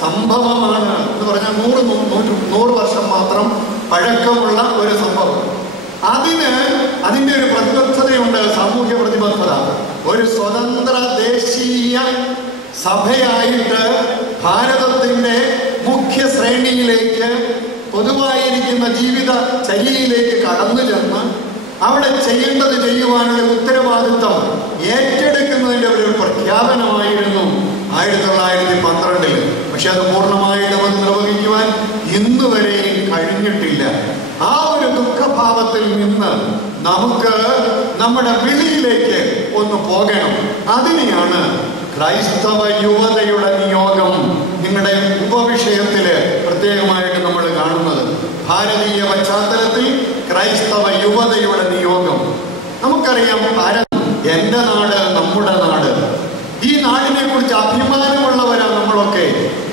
സംഭവമാണ് എന്ന് പറഞ്ഞാൽ 100 വർഷം മാത്രം പഴക്കമുള്ള ഒരു സംഭവം. അതിന്റെ ഒരു പ്രതിബദ്ധതയുണ്ട്, സാമൂഹ്യ പ്രതിബദ്ധത. ഒരു സ്വതന്ത്ര ദേശീയ സഭയായിട്ട് ഭാരതത്തിന്റെ മുഖ്യ ശ്രേണിയിലേക്ക് പൊതുവായിരിക്കുന്ന ജീവിത ചര്യയിലേക്ക് കടന്നു ചെന്ന് അവിടെ ചെയ്യേണ്ടത് ചെയ്യുവാനുള്ള ഉത്തരവാദിത്വം ഏറ്റെടുക്കുന്നതിന്റെ ഒരു പ്രഖ്യാപനമായിരുന്നു 1912. പക്ഷെ അത് പൂർണ്ണമായിട്ട് നമുക്ക് നിർവഹിക്കുവാൻ ഇന്നുവരെയും കഴിഞ്ഞിട്ടില്ല. ആ ഒരു ദുഃഖഭാവത്തിൽ നിന്ന് നമുക്ക് നമ്മുടെ വിളിയിലേക്ക് ഒന്ന് പോകണം. അതിനെയാണ് ക്രൈസ്തവ യുവതയുടെ നിയോഗം നിങ്ങളുടെ ഉപവിഷയത്തില് പ്രത്യേകമായിട്ട് നമ്മൾ കാണുന്നത്. ഭാരതീയ പശ്ചാത്തലത്തിൽ ക്രൈസ്തവ യുവതയുടെ നിയോഗം. നമുക്കറിയാം, ഭാരതം എന്റെ നാട്, നമ്മുടെ നാട്. ഈ നാടിനെ കുറിച്ച് അഭിമാനമുള്ളവരാണ് നമ്മളൊക്കെ.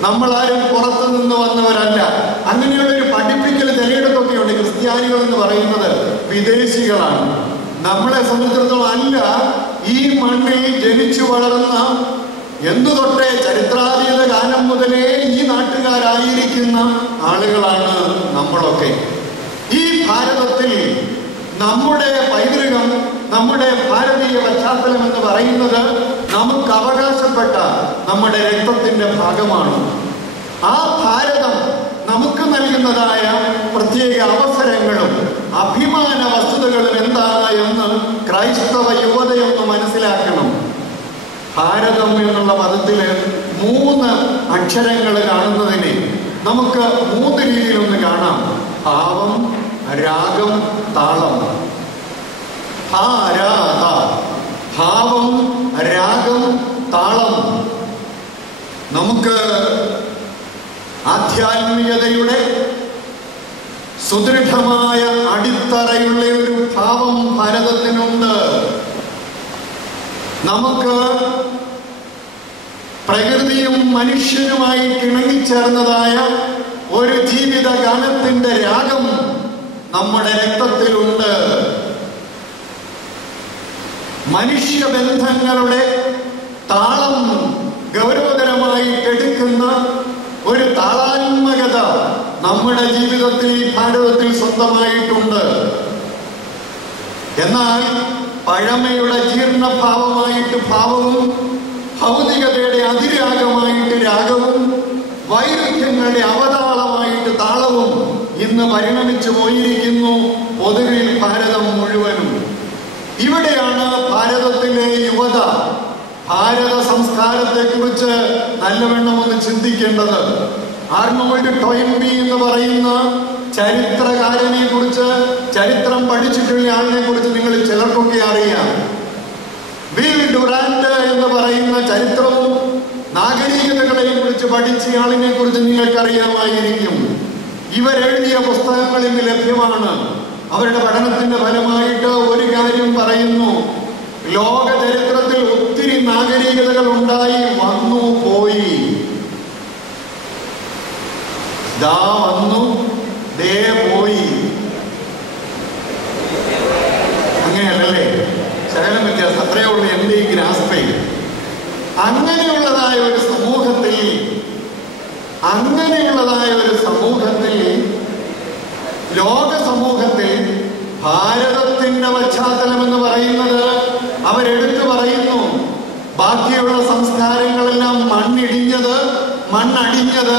നമ്മളാരും പുറത്തു നിന്ന് വന്നവരല്ല. അങ്ങനെയുള്ളൊരു പഠിപ്പിക്കൽ ചിലയിടത്തൊക്കെ ഉണ്ട്. ക്രിസ്ത്യാനികൾ എന്ന് പറയുന്നത് വിദേശികളാണ്. നമ്മളെ സംബന്ധിച്ചിടത്തോളം അല്ല. ഈ മണ്ണിൽ ജനിച്ചു വളർന്ന എന്തു തൊട്ടേ ചരിത്രാതീത കാലം മുതലേ ഈ നാട്ടുകാരായിരിക്കുന്ന ആളുകളാണ് നമ്മളൊക്കെ. ഈ ഭാരതത്തിൽ നമ്മുടെ പൈതൃകം, നമ്മുടെ ഭാരതീയ പശ്ചാത്തലം എന്ന് പറയുന്നത് നമുക്ക് അവകാശപ്പെട്ട നമ്മുടെ രക്തത്തിന്റെ ഭാഗമാണ്. ആ ഭാരതം നമുക്ക് നൽകുന്നതായ പ്രത്യേക അവസരങ്ങളും അഭിമാന വസ്തുതകളും എന്താണ് എന്ന് ക്രൈസ്തവ യുവതയൊന്ന് മനസ്സിലാക്കണം. ഭാരതം എന്നുള്ള പദത്തില് 3 അക്ഷരങ്ങൾ കാണുന്നതിനെ നമുക്ക് 3 രീതിയിലൊന്ന് കാണാം. ഭാവം, രാഗം, താളം. ഭാരത, ഭാവം, രാഗം, താളം. നമുക്ക് ആധ്യാത്മികതയുടെ സുദൃഢമായ അടിത്തറയുള്ള ഒരു ഭാവം ഭാരതത്തിനുണ്ട്. നമുക്ക് പ്രകൃതിയും മനുഷ്യനുമായിട്ട് ഇണങ്ങിച്ചേർന്നതായ ഒരു ജീവിത ഗാനത്തിന്റെ രാഗം നമ്മുടെ രക്തത്തിലുണ്ട്. മനുഷ്യബന്ധങ്ങളുടെ താളം ഗൗരവതരമായി എടുക്കുന്ന ഒരു താളാത്മകത നമ്മുടെ ജീവിതത്തിൽ ഭാരതത്തിൽ സ്വന്തമായിട്ടുണ്ട്. എന്നാൽ പഴമയുടെ ജീർണഭാവമായിട്ട് ഭാവവും ഭൗതികതയുടെ അതിരാഗമായിട്ട് രാഗവും വൈരുദ്ധ്യങ്ങളുടെ അവതാളമായിട്ട് താളവും ഇന്ന് പരിണമിച്ചു പോയിരിക്കുന്നു പൊതുവിൽ ഭാരതം മുഴുവനും. ഇവിടെയാണ് ഭാരതത്തിലെ യുവത ഭാരത സംസ്കാരത്തെ കുറിച്ച് നല്ലവണ്ണം ഒന്ന് ചിന്തിക്കേണ്ടത്. ആർണോൾഡ് ടോയിൻബി എന്ന് പറയുന്ന ചരിത്രകാരനെ കുറിച്ച്, ചരിത്രം പഠിച്ചിട്ടുള്ള ആളിനെ കുറിച്ച് നിങ്ങൾ ചിലർക്കൊക്കെ അറിയാം. വിൽ ഡുറാന്റ് എന്ന് പറയുന്ന ചരിത്രവും നാഗരികതകളെയും കുറിച്ച് പഠിച്ച ആളിനെ കുറിച്ച് നിങ്ങൾക്കറിയാമായിരിക്കും. ഇവരെഴുതിയ പുസ്തകങ്ങൾ ഇന്ന് ലഭ്യമാണ്. അവരുടെ പഠനത്തിന്റെ ഫലമായിട്ട് ഒരു കാര്യം പറയുന്നു: ലോക ചരിത്രത്തിൽ ഒത്തിരി നാഗരികതകൾ ഉണ്ടായി, വന്നു, പോയി. ദാ വന്നു, ദേ പോയി. അങ്ങനെയല്ലേ? ശകലം വ്യത്യാസം, അത്രയേ ഉള്ളൂ എന്റെ ഈ ഗ്രാസ്പയിൽ. അങ്ങനെയുള്ളതായ ഒരു സമൂഹത്തിൽ ലോക സമൂഹത്തിൽ ഭാരതത്തിന്റെ പശ്ചാത്തലം എന്ന് പറയുന്നത് അവരെടുത്തു പറയുന്നു. ബാക്കിയുള്ള സംസ്കാരങ്ങളെല്ലാം മണ്ണടിഞ്ഞത്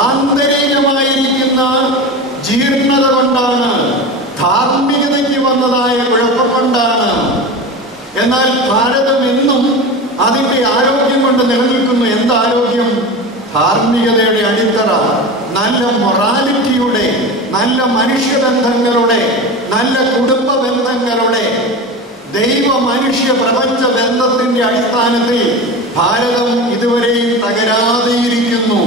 ആന്തരികമായിരിക്കുന്ന ജീർണത കൊണ്ടാണ്, ധാർമ്മികതയ്ക്ക് വന്നതായ കുഴപ്പം കൊണ്ടാണ്. എന്നാൽ ഭാരതം എന്നും അതിന്റെ ആരോഗ്യം കൊണ്ട് നിലനിൽക്കുന്നു. എന്താരോഗ്യം? ധാർമ്മികതയുടെ അടിത്തറ, നല്ല മൊറാലിറ്റിയുടെ, നല്ല മനുഷ്യബന്ധങ്ങളുടെ, നല്ല കുടുംബ ബന്ധങ്ങളുടെ, ദൈവ മനുഷ്യ പ്രപഞ്ച ബന്ധത്തിന്റെ അടിസ്ഥാനത്തിൽ ഭാരതം ഇതുവരെയും തകരാതെയിരിക്കുന്നു.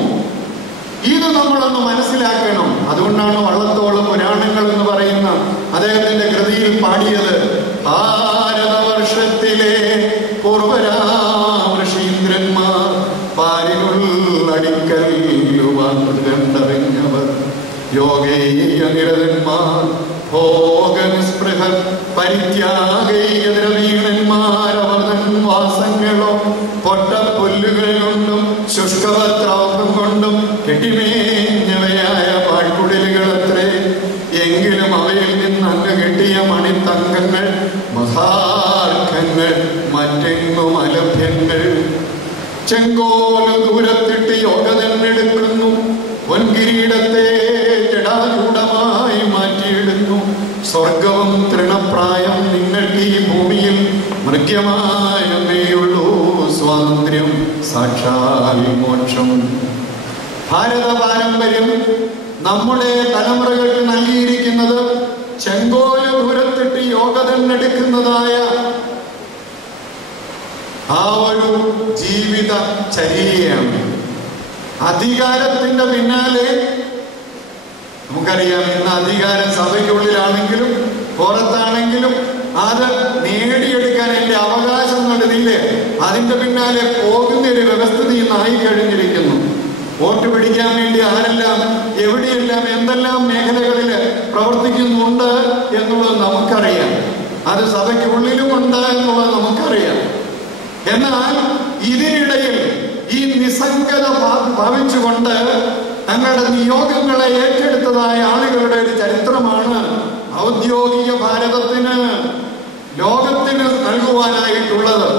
ഇത് നമ്മളൊന്ന് മനസ്സിലാക്കണം. അതുകൊണ്ടാണ് വള്ളത്തോളം പുരാണങ്ങൾ എന്ന് പറയുന്ന അദ്ദേഹത്തിന്റെ കൃതിയിൽ പാടിയത്: ഭാരതവർഷത്തിലെ പൂർവരാമൃഷീന്ദ്രന്മാർ പാരിനുള്ളടിക്കല്ലുവാണ്ടറിഞ്ഞവർ യോഗേയനിരതന്മാർ ഭോഗനിസ്പൃഹർ പരിത്യാഗീയദ്രവീണന്മാരവർദ്ധൻ വാസങ്ങളോ പൊട്ടപ്പുല്ലുകൾ കൊണ്ടും ശുഷ്കവസ്ത്രാവം കൊണ്ടും കെട്ടിമേഞ്ഞവയായ പാഴ്ക്കുടലുകളത്രേ. എങ്കിലും അവയിൽ നിന്ന് അങ്ങ് കെട്ടിയ മണിത്തങ്കങ്ങൾ, മഹാർഘങ്ങൾ മറ്റെങ്ങും അലഭ്യങ്ങൾ. ചെങ്കോല് ദൂരത്തിട്ട് യോഗ തന്നെടുക്കുന്നു, പൊൻകിരീടത്തെ ജടാചൂടമായി മാറ്റിയിടുന്നു. സ്വർഗവും തൃണപ്രായം നിങ്ങൾക്ക് ഈ ഭൂമിയിൽ മൃഗ്യമായുള്ളൂ, സ്വാതന്ത്ര്യം സാക്ഷാൽ മോക്ഷം. ഭാരത പാരമ്പര്യം നമ്മുടെ തലമുറകൾക്ക് നൽകിയിരിക്കുന്നത് ചെങ്കോല് ദൂരത്തിട്ട് യോഗ തന്നെടുക്കുന്നതായ ആ ഒരു ജീവിത ചര്യയാണ്. അധികാരത്തിന്റെ പിന്നാലെ നമുക്കറിയാം, ഇന്ന് അധികാരം സഭയ്ക്കുള്ളിലാണെങ്കിലും പുറത്താണെങ്കിലും അത് നേടിയെടുക്കാൻ എന്റെ അവകാശം നടന്നില്ലേ, അതിന്റെ പിന്നാലെ പോകുന്ന ഒരു വ്യവസ്ഥിതി ഇന്നായി കഴിഞ്ഞിരിക്കുന്നു. വോട്ട് പിടിക്കാൻ വേണ്ടി ആരെല്ലാം എവിടെയെല്ലാം എന്തെല്ലാം മേഖലകളിൽ പ്രവർത്തിക്കുന്നുണ്ട് എന്നുള്ളത് നമുക്കറിയാം. അത് സഭയ്ക്കുള്ളിലുമുണ്ട് എന്നുള്ളത് നമുക്കറിയാം. എന്നാൽ ഇതിനിടയിൽ ഈ നിസ്സംഗത ഭാവിച്ചുകൊണ്ട് തങ്ങളുടെ നിയോഗങ്ങളെ ഏറ്റെടുത്തതായ ആളുകളുടെ ഒരു ചരിത്രമാണ് ഔദ്യോഗിക ഭാരതത്തിന് ലോകത്തിന് നൽകുവാനായിട്ടുള്ളത്.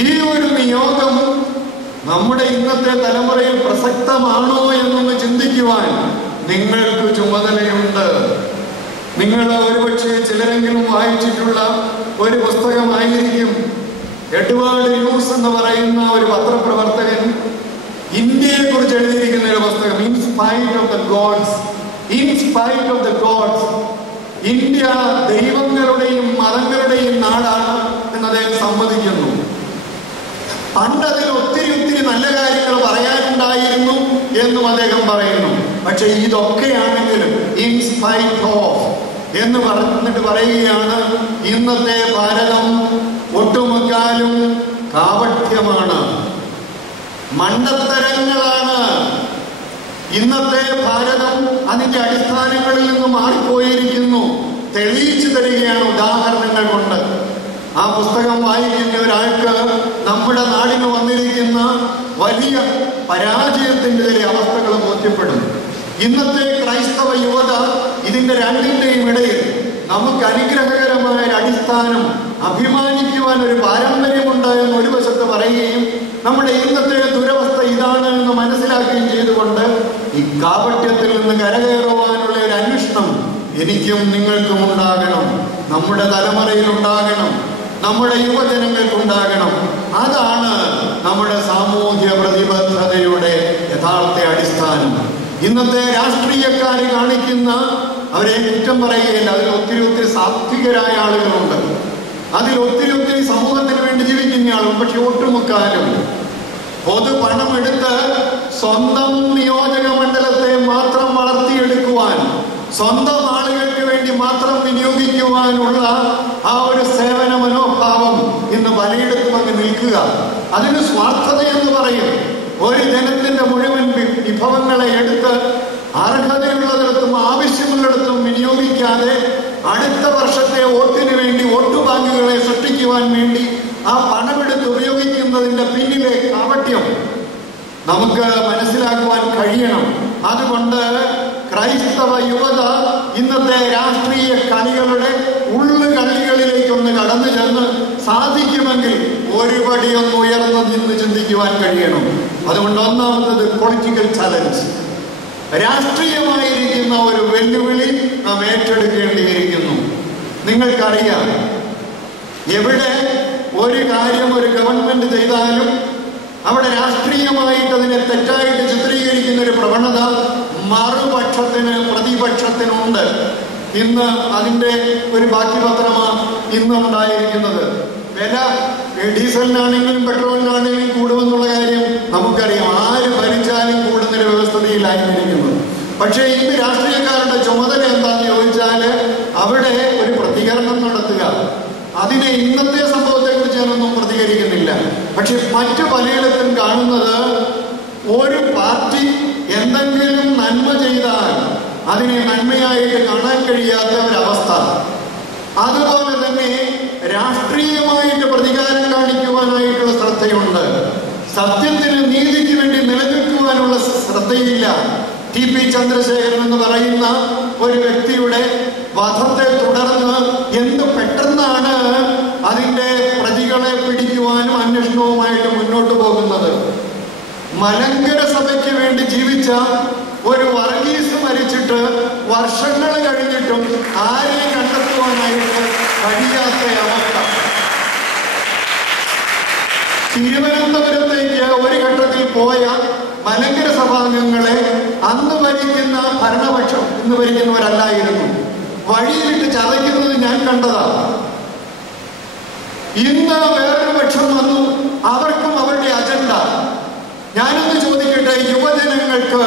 ഈ ഒരു നിയോഗം നമ്മുടെ ഇന്നത്തെ തലമുറയിൽ പ്രസക്തമാണോ എന്നൊന്ന് ചിന്തിക്കുവാൻ നിങ്ങൾക്ക് ചുമതലയുണ്ട്. നിങ്ങൾ ഒരുപക്ഷെ ചിലരെങ്കിലും വായിച്ചിട്ടുള്ള ഒരു പുസ്തകമായിരിക്കും. എഡ്വേർഡ് ലൂസ് എന്ന് പറയുന്ന ഒരു പത്രപ്രവർത്തകൻ ഇന്ത്യയെ കുറിച്ച് എഴുതിയിരിക്കുന്ന ഒരു പുസ്തകം, in spite of the gods. India ദൈവങ്ങളുടെയും മതങ്ങളുടെയും നാടാണ് എന്ന് അദ്ദേഹം സമ്മതിക്കുന്നു. പണ്ടതിൽ ഒത്തിരി നല്ല കാര്യങ്ങൾ പറയാനുണ്ടായിരുന്നു. എന്നും അദ്ദേഹം പറയുന്നു. പക്ഷെ ഇതൊക്കെയാണെങ്കിലും ഇൻ സ്പൈറ്റ് ഓഫ് എന്ന് പറഞ്ഞിട്ട് പറയുകയാണ്, ഇന്നത്തെ ഭാരതം ഒട്ടുമുക്കാലും കാപട്യമാണ്, മണ്ടത്തരങ്ങളാണ്. ഇന്നത്തെ ഭാരതം അതിന്റെ അടിസ്ഥാനങ്ങളിൽ നിന്ന് മാറിപ്പോയിരിക്കുന്നു. തെളിയിച്ചു തരികയാണ് ഉദാഹരണങ്ങൾ കൊണ്ട്. ആ പുസ്തകം വായിക്കുന്ന ഒരാൾക്ക് നമ്മുടെ നാടിന് വന്നിരിക്കുന്ന വലിയ പരാജയത്തിന്റെ ചില അവസ്ഥകൾ ബോധ്യപ്പെടും. ഇന്നത്തെ ക്രൈസ്തവ യുവത ഇതിന്റെ രണ്ടിന്റെയും ഇടയിൽ നമുക്ക് അനുഗ്രഹകരമായ ഒരു അടിസ്ഥാനം, അഭിമാനിക്കുവാൻ ഒരു പാരമ്പര്യമുണ്ട് എന്ന് ഒരു വശത്ത് പറയുകയും നമ്മുടെ ഇന്നത്തെ ദുരവസ്ഥ ഇതാണ് എന്ന് മനസ്സിലാക്കുകയും ചെയ്തുകൊണ്ട് ഈ കാപട്യത്തിൽ നിന്ന് കരകയറുവാനുള്ള ഒരു അന്വേഷണം എനിക്കും നിങ്ങൾക്കും ഉണ്ടാകണം, നമ്മുടെ തലമുറയിൽ ഉണ്ടാകണം, നമ്മുടെ യുവജനങ്ങൾക്കുണ്ടാകണം. അതാണ് നമ്മുടെ സാമൂഹ്യ പ്രതിബദ്ധതയുടെ യഥാർത്ഥ അടിസ്ഥാനം. ഇന്നത്തെ രാഷ്ട്രീയക്കാർ കാണിക്കുന്ന, അവരെ കുറ്റം പറയുകയില്ല, അതിൽ ഒത്തിരി സാത്വികരായ ആളുകളുണ്ട്, അതിൽ ഒത്തിരി സമൂഹത്തിന് വേണ്ടി ജീവിക്കുന്ന ആളും. പക്ഷെ ഒട്ടുമുക്കാലും പൊതു പണമെടുത്ത് സ്വന്തം നിയോജക മണ്ഡലത്തെ മാത്രം വളർത്തിയെടുക്കുവാൻ, സ്വന്തം ആളുകൾക്ക് വേണ്ടി മാത്രം വിനിയോഗിക്കുവാനുള്ള ആ ഒരു സേവന മനോഭാവം ഇന്ന് പലയിടത്തും അങ്ങ് നിൽക്കുക. അതിന് സ്വാർത്ഥത എന്ന് പറയും. ഒരു ജനത്തിന്റെ മുഴുവൻ വിഭവങ്ങളെ എടുത്ത് അർഹതയുള്ളതിടത്തും ആവശ്യമുള്ളിടത്തും വിനിയോഗിക്കാതെ അടുത്ത വർഷത്തെ വോട്ടിന് വേണ്ടി വോട്ട് ബാങ്കുകളെ സൃഷ്ടിക്കുവാൻ വേണ്ടി ആ പണമെടുത്ത് ഉപയോഗിക്കുന്നതിന്റെ പിന്നിലെ കാപട്യം നമുക്ക് മനസ്സിലാക്കുവാൻ കഴിയണം. അതുകൊണ്ട് ക്രൈസ്തവ യുവത ഇന്നത്തെ രാഷ്ട്രീയ കളികളുടെ ഉള്ളുകളികളിലേക്കൊന്ന് കടന്നു ചെന്ന് സാധിക്കുമെങ്കിൽ ഒരുപടിയൊന്ന് ഉയർന്നു നിന്ന് ചിന്തിക്കുവാൻ കഴിയണം. അതുകൊണ്ട് ഒന്നാമത്തത് പൊളിറ്റിക്കൽ ചലഞ്ച്, രാഷ്ട്രീയമായിരിക്കുന്ന ഒരു വെല്ലുവിളി നാം ഏറ്റെടുക്കേണ്ടിയിരിക്കുന്നു. നിങ്ങൾക്കറിയാം, എവിടെ ഒരു കാര്യം ഒരു ഗവൺമെന്റ് ചെയ്താലും അവിടെ രാഷ്ട്രീയമായിട്ട് അതിനെ തെറ്റായിട്ട് ചിത്രീകരിക്കുന്ന ഒരു പ്രവണത മറുപക്ഷത്തിന്, പ്രതിപക്ഷത്തിനുണ്ട്. ഇന്ന് അതിൻ്റെ ഒരു ബാക്കി പത്രമാണ് ഇന്ന് ഉണ്ടായിരിക്കുന്നത്. വില ഡീസലിനാണെങ്കിലും പെട്രോളിനാണെങ്കിലും കൂടുമെന്നുള്ള കാര്യം നമുക്കറിയാം. ആര് ഭരിച്ചാലും കൂടുന്നൊരു വ്യവസ്ഥയിലായിരിക്കുന്നത്. പക്ഷേ ഇന്ന് രാഷ്ട്രീയക്കാരുടെ ചുമതല എന്താണെന്ന് ചോദിച്ചാൽ അവിടെ ഒരു പ്രതികരണം നടത്തുക. അതിനെ ഇന്നത്തെ സംഭവത്തെ കുറിച്ച് ഞാനൊന്നും പ്രതികരിക്കുന്നില്ല. പക്ഷെ മറ്റു പലയിടത്തും കാണുന്നത് ഒരു പാർട്ടി എന്തെങ്കിലും നന്മ ചെയ്താൽ അതിനെ നന്മയായിട്ട് കാണാൻ കഴിയാത്ത ഒരവസ്ഥ. അതുപോലെ തന്നെ രാഷ്ട്രീയമായിട്ട് പ്രതികാരം കാണിക്കുവാനായിട്ടുള്ള ശ്രദ്ധയുണ്ട്. സത്യത്തിന്, നീതിക്ക് വേണ്ടി നിലനിൽക്കുവാനുള്ള ശ്രദ്ധയില്ല. ടി.പി. ചന്ദ്രശേഖരൻ എന്ന് പറയുന്ന ഒരു വ്യക്തിയുടെ വധത്തെ തുടർന്ന് എന്ത് പെട്ടെന്നാണ് അതിൻ്റെ പ്രതികളെ പിടിക്കുവാനും അന്വേഷണവുമായിട്ട് മുന്നോട്ട് പോകുന്നത്. മലങ്കര സഭയ്ക്ക് വേണ്ടി ജീവിച്ച ഒരു വർഗീസ് മരിച്ചിട്ട് വർഷങ്ങൾ കഴിഞ്ഞിട്ടും ആരെയും കണ്ടെത്തുവാനായിട്ട് കഴിയാത്ത അവസ്ഥ. തിരുവനന്തപുരത്തേക്ക് ഒരു ഘട്ടത്തിൽ പോയ മലങ്കര സഭാംഗങ്ങളെ അന്ന് ഭരിക്കുന്ന ഭരണപക്ഷം ഇന്ന് ഭരിക്കുന്നവരല്ലായിരുന്നു, വഴിയിലിട്ട് ചതയ്ക്കുന്നത് ഞാൻ കണ്ടതാണ്. ഇന്ന് വേറൊരു പക്ഷം വന്നു, അവർക്കും അവരുടെ അജണ്ട. ഞാനൊന്ന് ചോദിക്കട്ടെ, യുവജനങ്ങൾക്ക്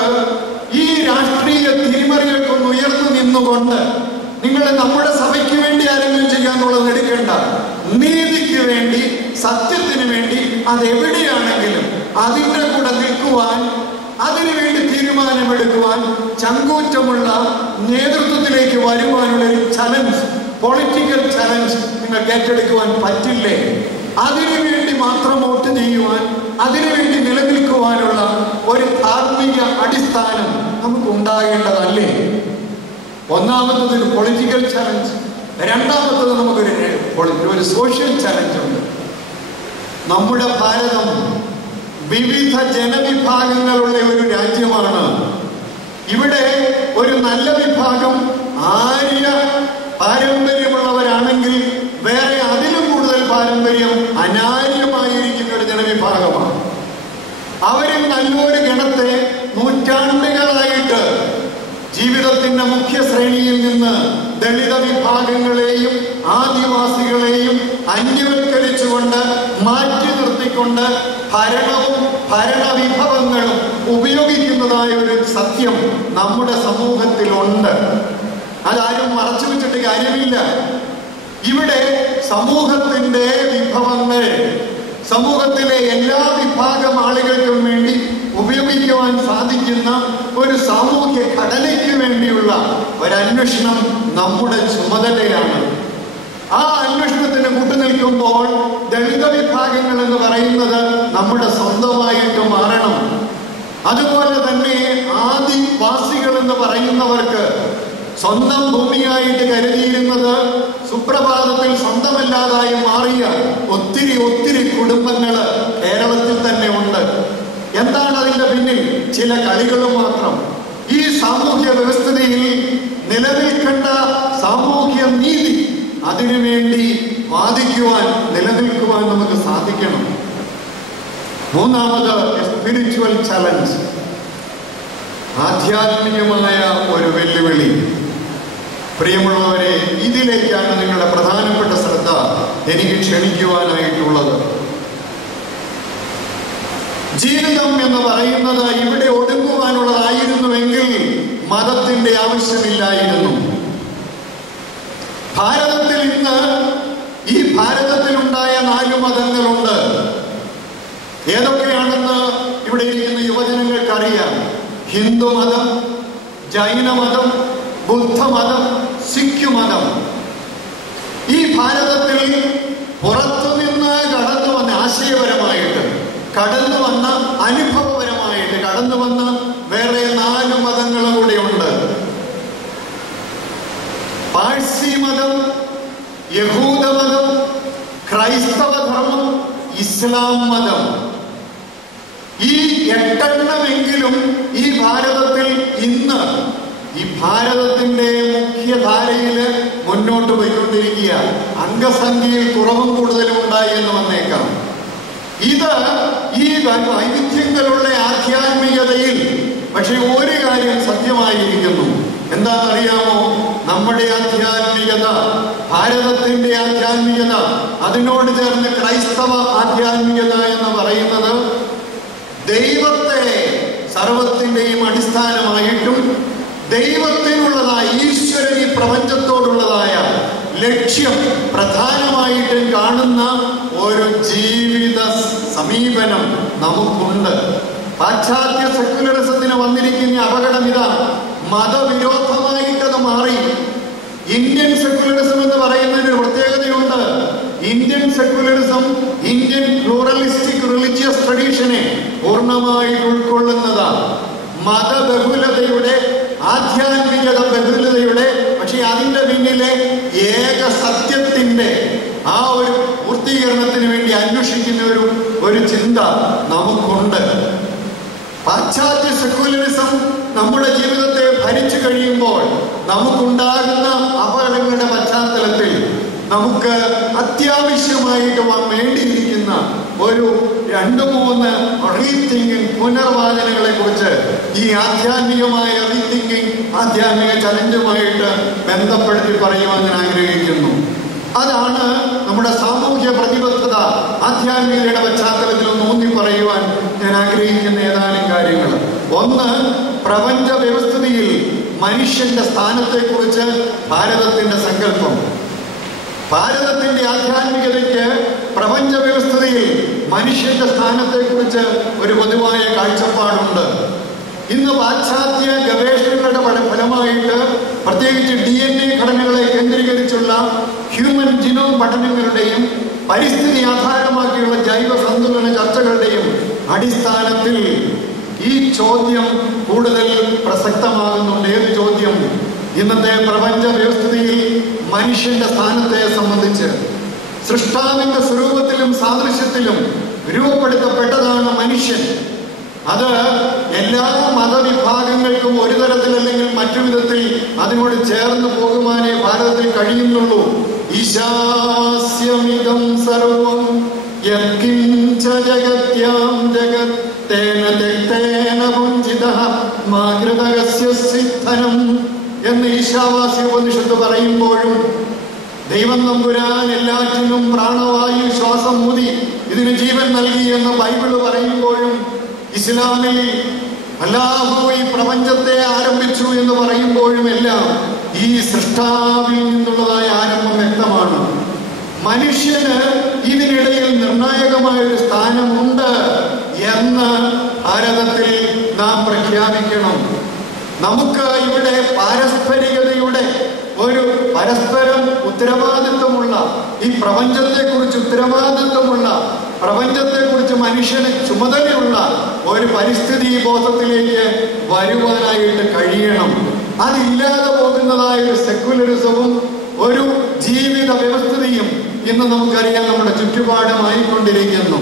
ഈ രാഷ്ട്രീയ തിരിമറികൾക്കൊന്ന് ഉയർന്നു നിന്നുകൊണ്ട് നിങ്ങൾ നമ്മുടെ സഭയ്ക്ക് വേണ്ടി ആരെങ്കിലും ചെയ്യാന്നുള്ളത് എടുക്കേണ്ട. നീതിക്ക് വേണ്ടി, സത്യത്തിന് വേണ്ടി, അതെവിടെയാണെങ്കിലും അതിൻ്റെ കൂടെ നിൽക്കുവാൻ, അതിനുവേണ്ടി തീരുമാനമെടുക്കുവാൻ ചങ്കൂറ്റമുള്ള നേതൃത്വത്തിലേക്ക് വരുവാനുള്ള ഒരു ചലഞ്ച്, പൊളിറ്റിക്കൽ ചലഞ്ച് നിങ്ങൾക്ക് ഏറ്റെടുക്കുവാൻ പറ്റില്ലേ? അതിനുവേണ്ടി മാത്രം വോട്ട് ചെയ്യുവാൻ, അതിനുവേണ്ടി നിലനിൽക്കുവാനുള്ള ഒരു ധാർമ്മിക അടിസ്ഥാനം നമുക്ക് ഉണ്ടാകേണ്ടതല്ലേ? ഒന്നാമത്തത് ഒരു പൊളിറ്റിക്കൽ ചലഞ്ച്, രണ്ടാമത്തത് നമുക്കൊരു സോഷ്യൽ ചലഞ്ച് ഉണ്ട്. നമ്മുടെ ഭാരതം വിവിധ ജനവിഭാഗങ്ങളുള്ള ഒരു രാജ്യമാണ്. ഇവിടെ ഒരു നല്ല വിഭാഗം ആര്യ പാരമ്പര്യമുള്ളവരാണെങ്കിൽ വേറെ അതിലും കൂടുതൽ പാരമ്പര്യം അനാര്യമായിരിക്കുന്ന ഒരു ജനവിഭാഗമാണ്. അവരും നല്ലൊരു ഗണത്തെ നൂറ്റാണ്ടുകളായിട്ട് ജീവിതത്തിന്റെ മുഖ്യ ശ്രേണിയിൽ നിന്ന് ദളിത വിഭാഗങ്ങളെയും ആദിവാസികളെയും അന്യവൽക്കരിച്ചുകൊണ്ട് മാറ്റി നിർത്തിക്കൊണ്ട് ഭരണവും ഭരണവിഭവങ്ങളും ഉപയോഗിക്കുന്നതായ ഒരു സത്യം നമ്മുടെ സമൂഹത്തിലുണ്ട്. അതാരും മറച്ചു വെച്ചിട്ട് കാര്യമില്ല. ഇവിടെ സമൂഹത്തിന്റെ വിഭവങ്ങൾ സമൂഹത്തിലെ എല്ലാ വിഭാഗം ആളുകൾക്കും വേണ്ടി ഉപയോഗിക്കുവാൻ സാധിക്കുന്ന ഒരു സാമൂഹ്യ ഘടനയ്ക്ക് വേണ്ടിയുള്ള ഒരന്വേഷണം നമ്മുടെ ചുമതലയാണ്. ആ അന്വേഷണത്തിന് കൂട്ടുനിൽക്കുമ്പോൾ ദളിത വിഭാഗങ്ങൾ എന്ന് പറയുന്നത് നമ്മുടെ സ്വന്തമായിട്ട് മാറണം. അതുപോലെ തന്നെ ആദിവാസികൾ എന്ന് പറയുന്നവർക്ക് സ്വന്തം ഭൂമിയായിട്ട് കരുതിയിരുന്നത് സുപ്രഭാതത്തിൽ സ്വന്തമല്ലാതായി മാറിയ ഒത്തിരി ഒത്തിരി കുടുംബങ്ങൾ കേരളത്തിൽ തന്നെ ഉണ്ട്. എന്താണ് അതിന്റെ പിന്നിൽ? ചില കളികളും മാത്രം. ഈ സാമൂഹ്യ വ്യവസ്ഥിതിയിൽ നിലനിൽക്കേണ്ട സാമൂഹ്യ നീതി, അതിനുവേണ്ടി വാദിക്കുവാൻ, നിലനിൽക്കുവാൻ നമുക്ക് സാധിക്കണം. മൂന്നാമത് സ്പിരിച്വൽ ചലഞ്ച്, ആധ്യാത്മികമായ ഒരു വെല്ലുവിളി. പ്രിയമുള്ളവരെ, ഇതിലേക്കാണ് നിങ്ങളുടെ പ്രധാനപ്പെട്ട ശ്രദ്ധ എനിക്ക് ക്ഷണിക്കുവാനായിട്ടുള്ളത്. ജീവിതം എന്ന് പറയുന്നത് ഇവിടെ ഒടുങ്ങുവാനുള്ളതായിരുന്നുവെങ്കിൽ മതത്തിന്റെ ആവശ്യമില്ലായിരുന്നു. ഭാരതത്തിൽ ഇന്ന് ഈ ഭാരതത്തിലുണ്ടായ 4 മതങ്ങളുണ്ട്. ഏതൊക്കെയാണെന്ന് ഇവിടെ ഇരിക്കുന്ന യുവജനങ്ങൾക്ക് അറിയാം. ഹിന്ദുമതം, ജൈനമതം, ബുദ്ധമതം, സിഖ് മതം. ഈ ഭാരതത്തിൽ പുറത്തുനിന്ന് കടന്നു വന്ന, ആശയപരമായിട്ട് കടന്നു വന്ന, അനുഭവപരമായിട്ട് കടന്നു വന്ന വേറെ 4 മതങ്ങൾ കൂടെ ഉണ്ട്. പാഴ്സി മതം, യഹൂദമതം, ക്രൈസ്തവ ധർമ്മം, ഇസ്ലാം മതം. ഈ 8 എണ്ണമെങ്കിലും ഈ ഭാരതത്തിൽ ഇന്ന് ഈ ഭാരതത്തിന്റെ മുഖ്യധാരയില് മുന്നോട്ട് പോയിക്കൊണ്ടിരിക്കുക. അംഗസംഖ്യയിൽ കുറവും കൂടുതലും ഉണ്ടായി എന്ന് വന്നേക്കാം. ഇത് ഈ വൈവിധ്യങ്ങളുള്ള ആധ്യാത്മികതയിൽ പക്ഷെ ഒരു കാര്യം സത്യമായിരിക്കുന്നു. എന്താണെന്നറിയാമോ? നമ്മുടെ ആധ്യാത്മികത, ഭാരതത്തിന്റെ ആധ്യാത്മികത, അതിനോട് ചേർന്ന് ക്രൈസ്തവ ആധ്യാത്മികത എന്ന് പറയുന്നത് ദൈവത്തെ സർവത്തിന്റെയും അടിസ്ഥാനമായിട്ടും ദൈവത്തിനുള്ളതായ, ഈശ്വരൻ ഈ പ്രപഞ്ചത്തോടുള്ളതായ ലക്ഷ്യം പ്രധാനമായിട്ടും കാണുന്ന ഒരു ജീവിത സമീപനം നമുക്കുണ്ട്. പാശ്ചാത്യ സെക്യുലറിസത്തിന് വന്നിരിക്കുന്ന അപകടം ഇതാണ്. മതവിരോധമായിട്ടത് മാറി. ഇന്ത്യൻ സെക്യുലറിസം എന്ന് പറയുന്നതിന് ഒരു പ്രത്യേകതയുണ്ട്. Indian secularism Indian pluralistic religious ട്രഡീഷനെ പൂർണ്ണമായിട്ട് ഉൾക്കൊള്ളുന്നതാണ്. മതബഹുലതയുടെ, ആധ്യാത്മികത ബഹുലതയുടെ, പക്ഷെ അതിന്റെ പിന്നിലെ ഏക സത്യത്തിന്റെ ആ ഒരു പൂർത്തീകരണത്തിന് വേണ്ടി അന്വേഷിക്കുന്ന ഒരു ചിന്ത നമുക്കുണ്ട്. പാശ്ചാത്യ സെക്യുലറിസം നമ്മുടെ ജീവിതത്തെ ഭരിച്ചു കഴിയുമ്പോൾ നമുക്കുണ്ടാകുന്ന അപകടങ്ങളുടെ പശ്ചാത്തലത്തിൽ നമുക്ക് അത്യാവശ്യമായിട്ട് വേണ്ടിയിരിക്കുന്ന ഒരു 2-3 റീതിങ്കിങ്, പുനർവാചനകളെ കുറിച്ച് ഈ ആധ്യാത്മികമായ റീതിങ്കിങ്, ആധ്യാത്മിക ചലഞ്ചുമായിട്ട് ബന്ധപ്പെടുത്തി പറയുവാൻ ഞാൻ ആഗ്രഹിക്കുന്നു. അതാണ് നമ്മുടെ സാമൂഹ്യ പ്രതിബദ്ധത ആധ്യാത്മികതയുടെ പശ്ചാത്തലത്തിൽ ഒന്ന് ഊന്നി പറയുവാൻ ഞാൻ ആഗ്രഹിക്കുന്ന ഏതാനും കാര്യങ്ങൾ. ഒന്ന്, പ്രപഞ്ച വ്യവസ്ഥിതിയിൽ മനുഷ്യന്റെ സ്ഥാനത്തെക്കുറിച്ച് ഭാരതത്തിന്റെ സങ്കല്പം. ഭാരതത്തിന്റെ ആധ്യാത്മികതയ്ക്ക് പ്രപഞ്ച വ്യവസ്ഥിതിയിൽ മനുഷ്യന്റെ സ്ഥാനത്തെക്കുറിച്ച് ഒരു പൊതുവായ കാഴ്ചപ്പാടുണ്ട്. ഇന്ന് പാശ്ചാത്യ ഗവേഷണങ്ങളുടെ ഫലമായിട്ട്, പ്രത്യേകിച്ച് DNA ഘടനകളെ കേന്ദ്രീകരിച്ചുള്ള ഹ്യൂമൻ ജിനോം പഠനങ്ങളുടെയും പരിസ്ഥിതി ആധാരമാക്കിയുള്ള ജൈവ സന്തുലന ചർച്ചകളുടെയും അടിസ്ഥാനത്തിൽ ഈ ചോദ്യം കൂടുതൽ പ്രസക്തമാകുന്നുണ്ട്. ഏത് ചോദ്യം? ഇന്നത്തെ പ്രപഞ്ച വ്യവസ്ഥിതിയിൽ മനുഷ്യന്റെ സ്ഥാനത്തെ സംബന്ധിച്ച്. സൃഷ്ടാവിന്റെ സ്വരൂപത്തിലും സാദൃശ്യത്തിലും രൂപപ്പെടുത്തപ്പെട്ടതാണ് മനുഷ്യൻ. അത് എല്ലാ മതവിഭാഗങ്ങൾക്കും ഒരു തരത്തിൽ അല്ലെങ്കിൽ മറ്റു വിധത്തിൽ അതിനോട് ചേർന്ന് പോകുവാനേ ഭാരതത്തിൽ കഴിയുന്നുള്ളൂ. ഈശാസ്യമിദം സർവം യത്കിഞ്ച ജഗത്യാം ജഗത് തേന തെക്തേന പുഞ്ചിതഃ മാകൃതകസ്യ സിദ്ധനം എന്ന് ഈശാവാസ്യ ഉപനിഷത്ത് പറയുമ്പോഴും ദൈവം തമ്പുരാൻ എല്ലാറ്റിനും പ്രാണവായു ശ്വാസം ഊതി ഇതിന് ജീവൻ നൽകി എന്ന് ബൈബിള് പറയുമ്പോഴും ഇസ്ലാമിൽ അല്ലാഹു ഈ പ്രപഞ്ചത്തെ ആരംഭിച്ചു എന്ന് പറയുമ്പോഴുമെല്ലാം ഈ സൃഷ്ടാവിൽ നിന്നുള്ളതായ ആരംഭം വ്യക്തമാണ്. മനുഷ്യന് ഇതിനിടയിൽ നിർണായകമായ ഒരു സ്ഥാനമുണ്ട് എന്ന് ഭാരതത്തിൽ നാം പ്രഖ്യാപിക്കണം. നമുക്ക് ഇവിടെ പാരസ്പരികതയുടെ ഒരു പരസ്പരം ഉത്തരവാദിത്വമുള്ള, ഈ പ്രപഞ്ചത്തെക്കുറിച്ച് ഉത്തരവാദിത്വമുള്ള, പ്രപഞ്ചത്തെക്കുറിച്ച് മനുഷ്യന് ചുമതലയുള്ള ഒരു പരിസ്ഥിതി ബോധത്തിലേക്ക് വരുവാനായിട്ട് കഴിയണം. അതില്ലാതെ പോകുന്നതായ ഒരു സെക്യുലറിസവും ഒരു ജീവിത വ്യവസ്ഥിതിയും ഇന്ന് നമുക്കറിയാം നമ്മുടെ ചുറ്റുപാടുമായിക്കൊണ്ടിരിക്കുന്നു.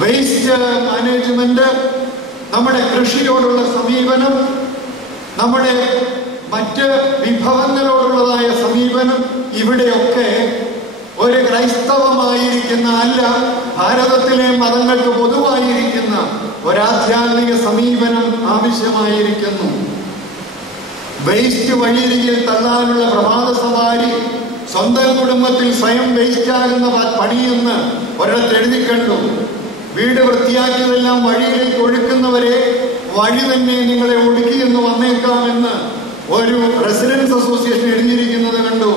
വേസ്റ്റ് മാനേജ്മെന്റ്, നമ്മുടെ കൃഷിയോടുള്ള സമീപനം, നമ്മുടെ മറ്റ് വിഭവങ്ങളോടുള്ളതായ സമീപനം, ഇവിടെയൊക്കെ ഒരു ക്രൈസ്തവമായിരിക്കുന്ന, അല്ല ഭാരതത്തിലെ മതങ്ങൾക്ക് പൊതുവായിരിക്കുന്ന ഒരാധ്യാത്മിക സമീപനം ആവശ്യമായിരിക്കുന്നു. വേസ്റ്റ് വഴിയരികിൽ തള്ളാനുള്ള പ്രഭാത സവാരി സ്വന്തം കുടുംബത്തിൽ സ്വയം വേസ്റ്റാകുന്ന പണിയെന്ന് ഒരിടത്ത് എഴുതി കണ്ടു. വീട് വൃത്തിയാക്കിയതെല്ലാം വഴിയിലേക്ക് ഒഴുക്കുന്നവരെ വഴി തന്നെ നിങ്ങളെ ഒഴുക്കിയെന്ന് വന്നേക്കാമെന്ന് ഒരു റെസിഡൻസ് അസോസിയേഷൻ എഴുതിയിരിക്കുന്നത് കണ്ടു.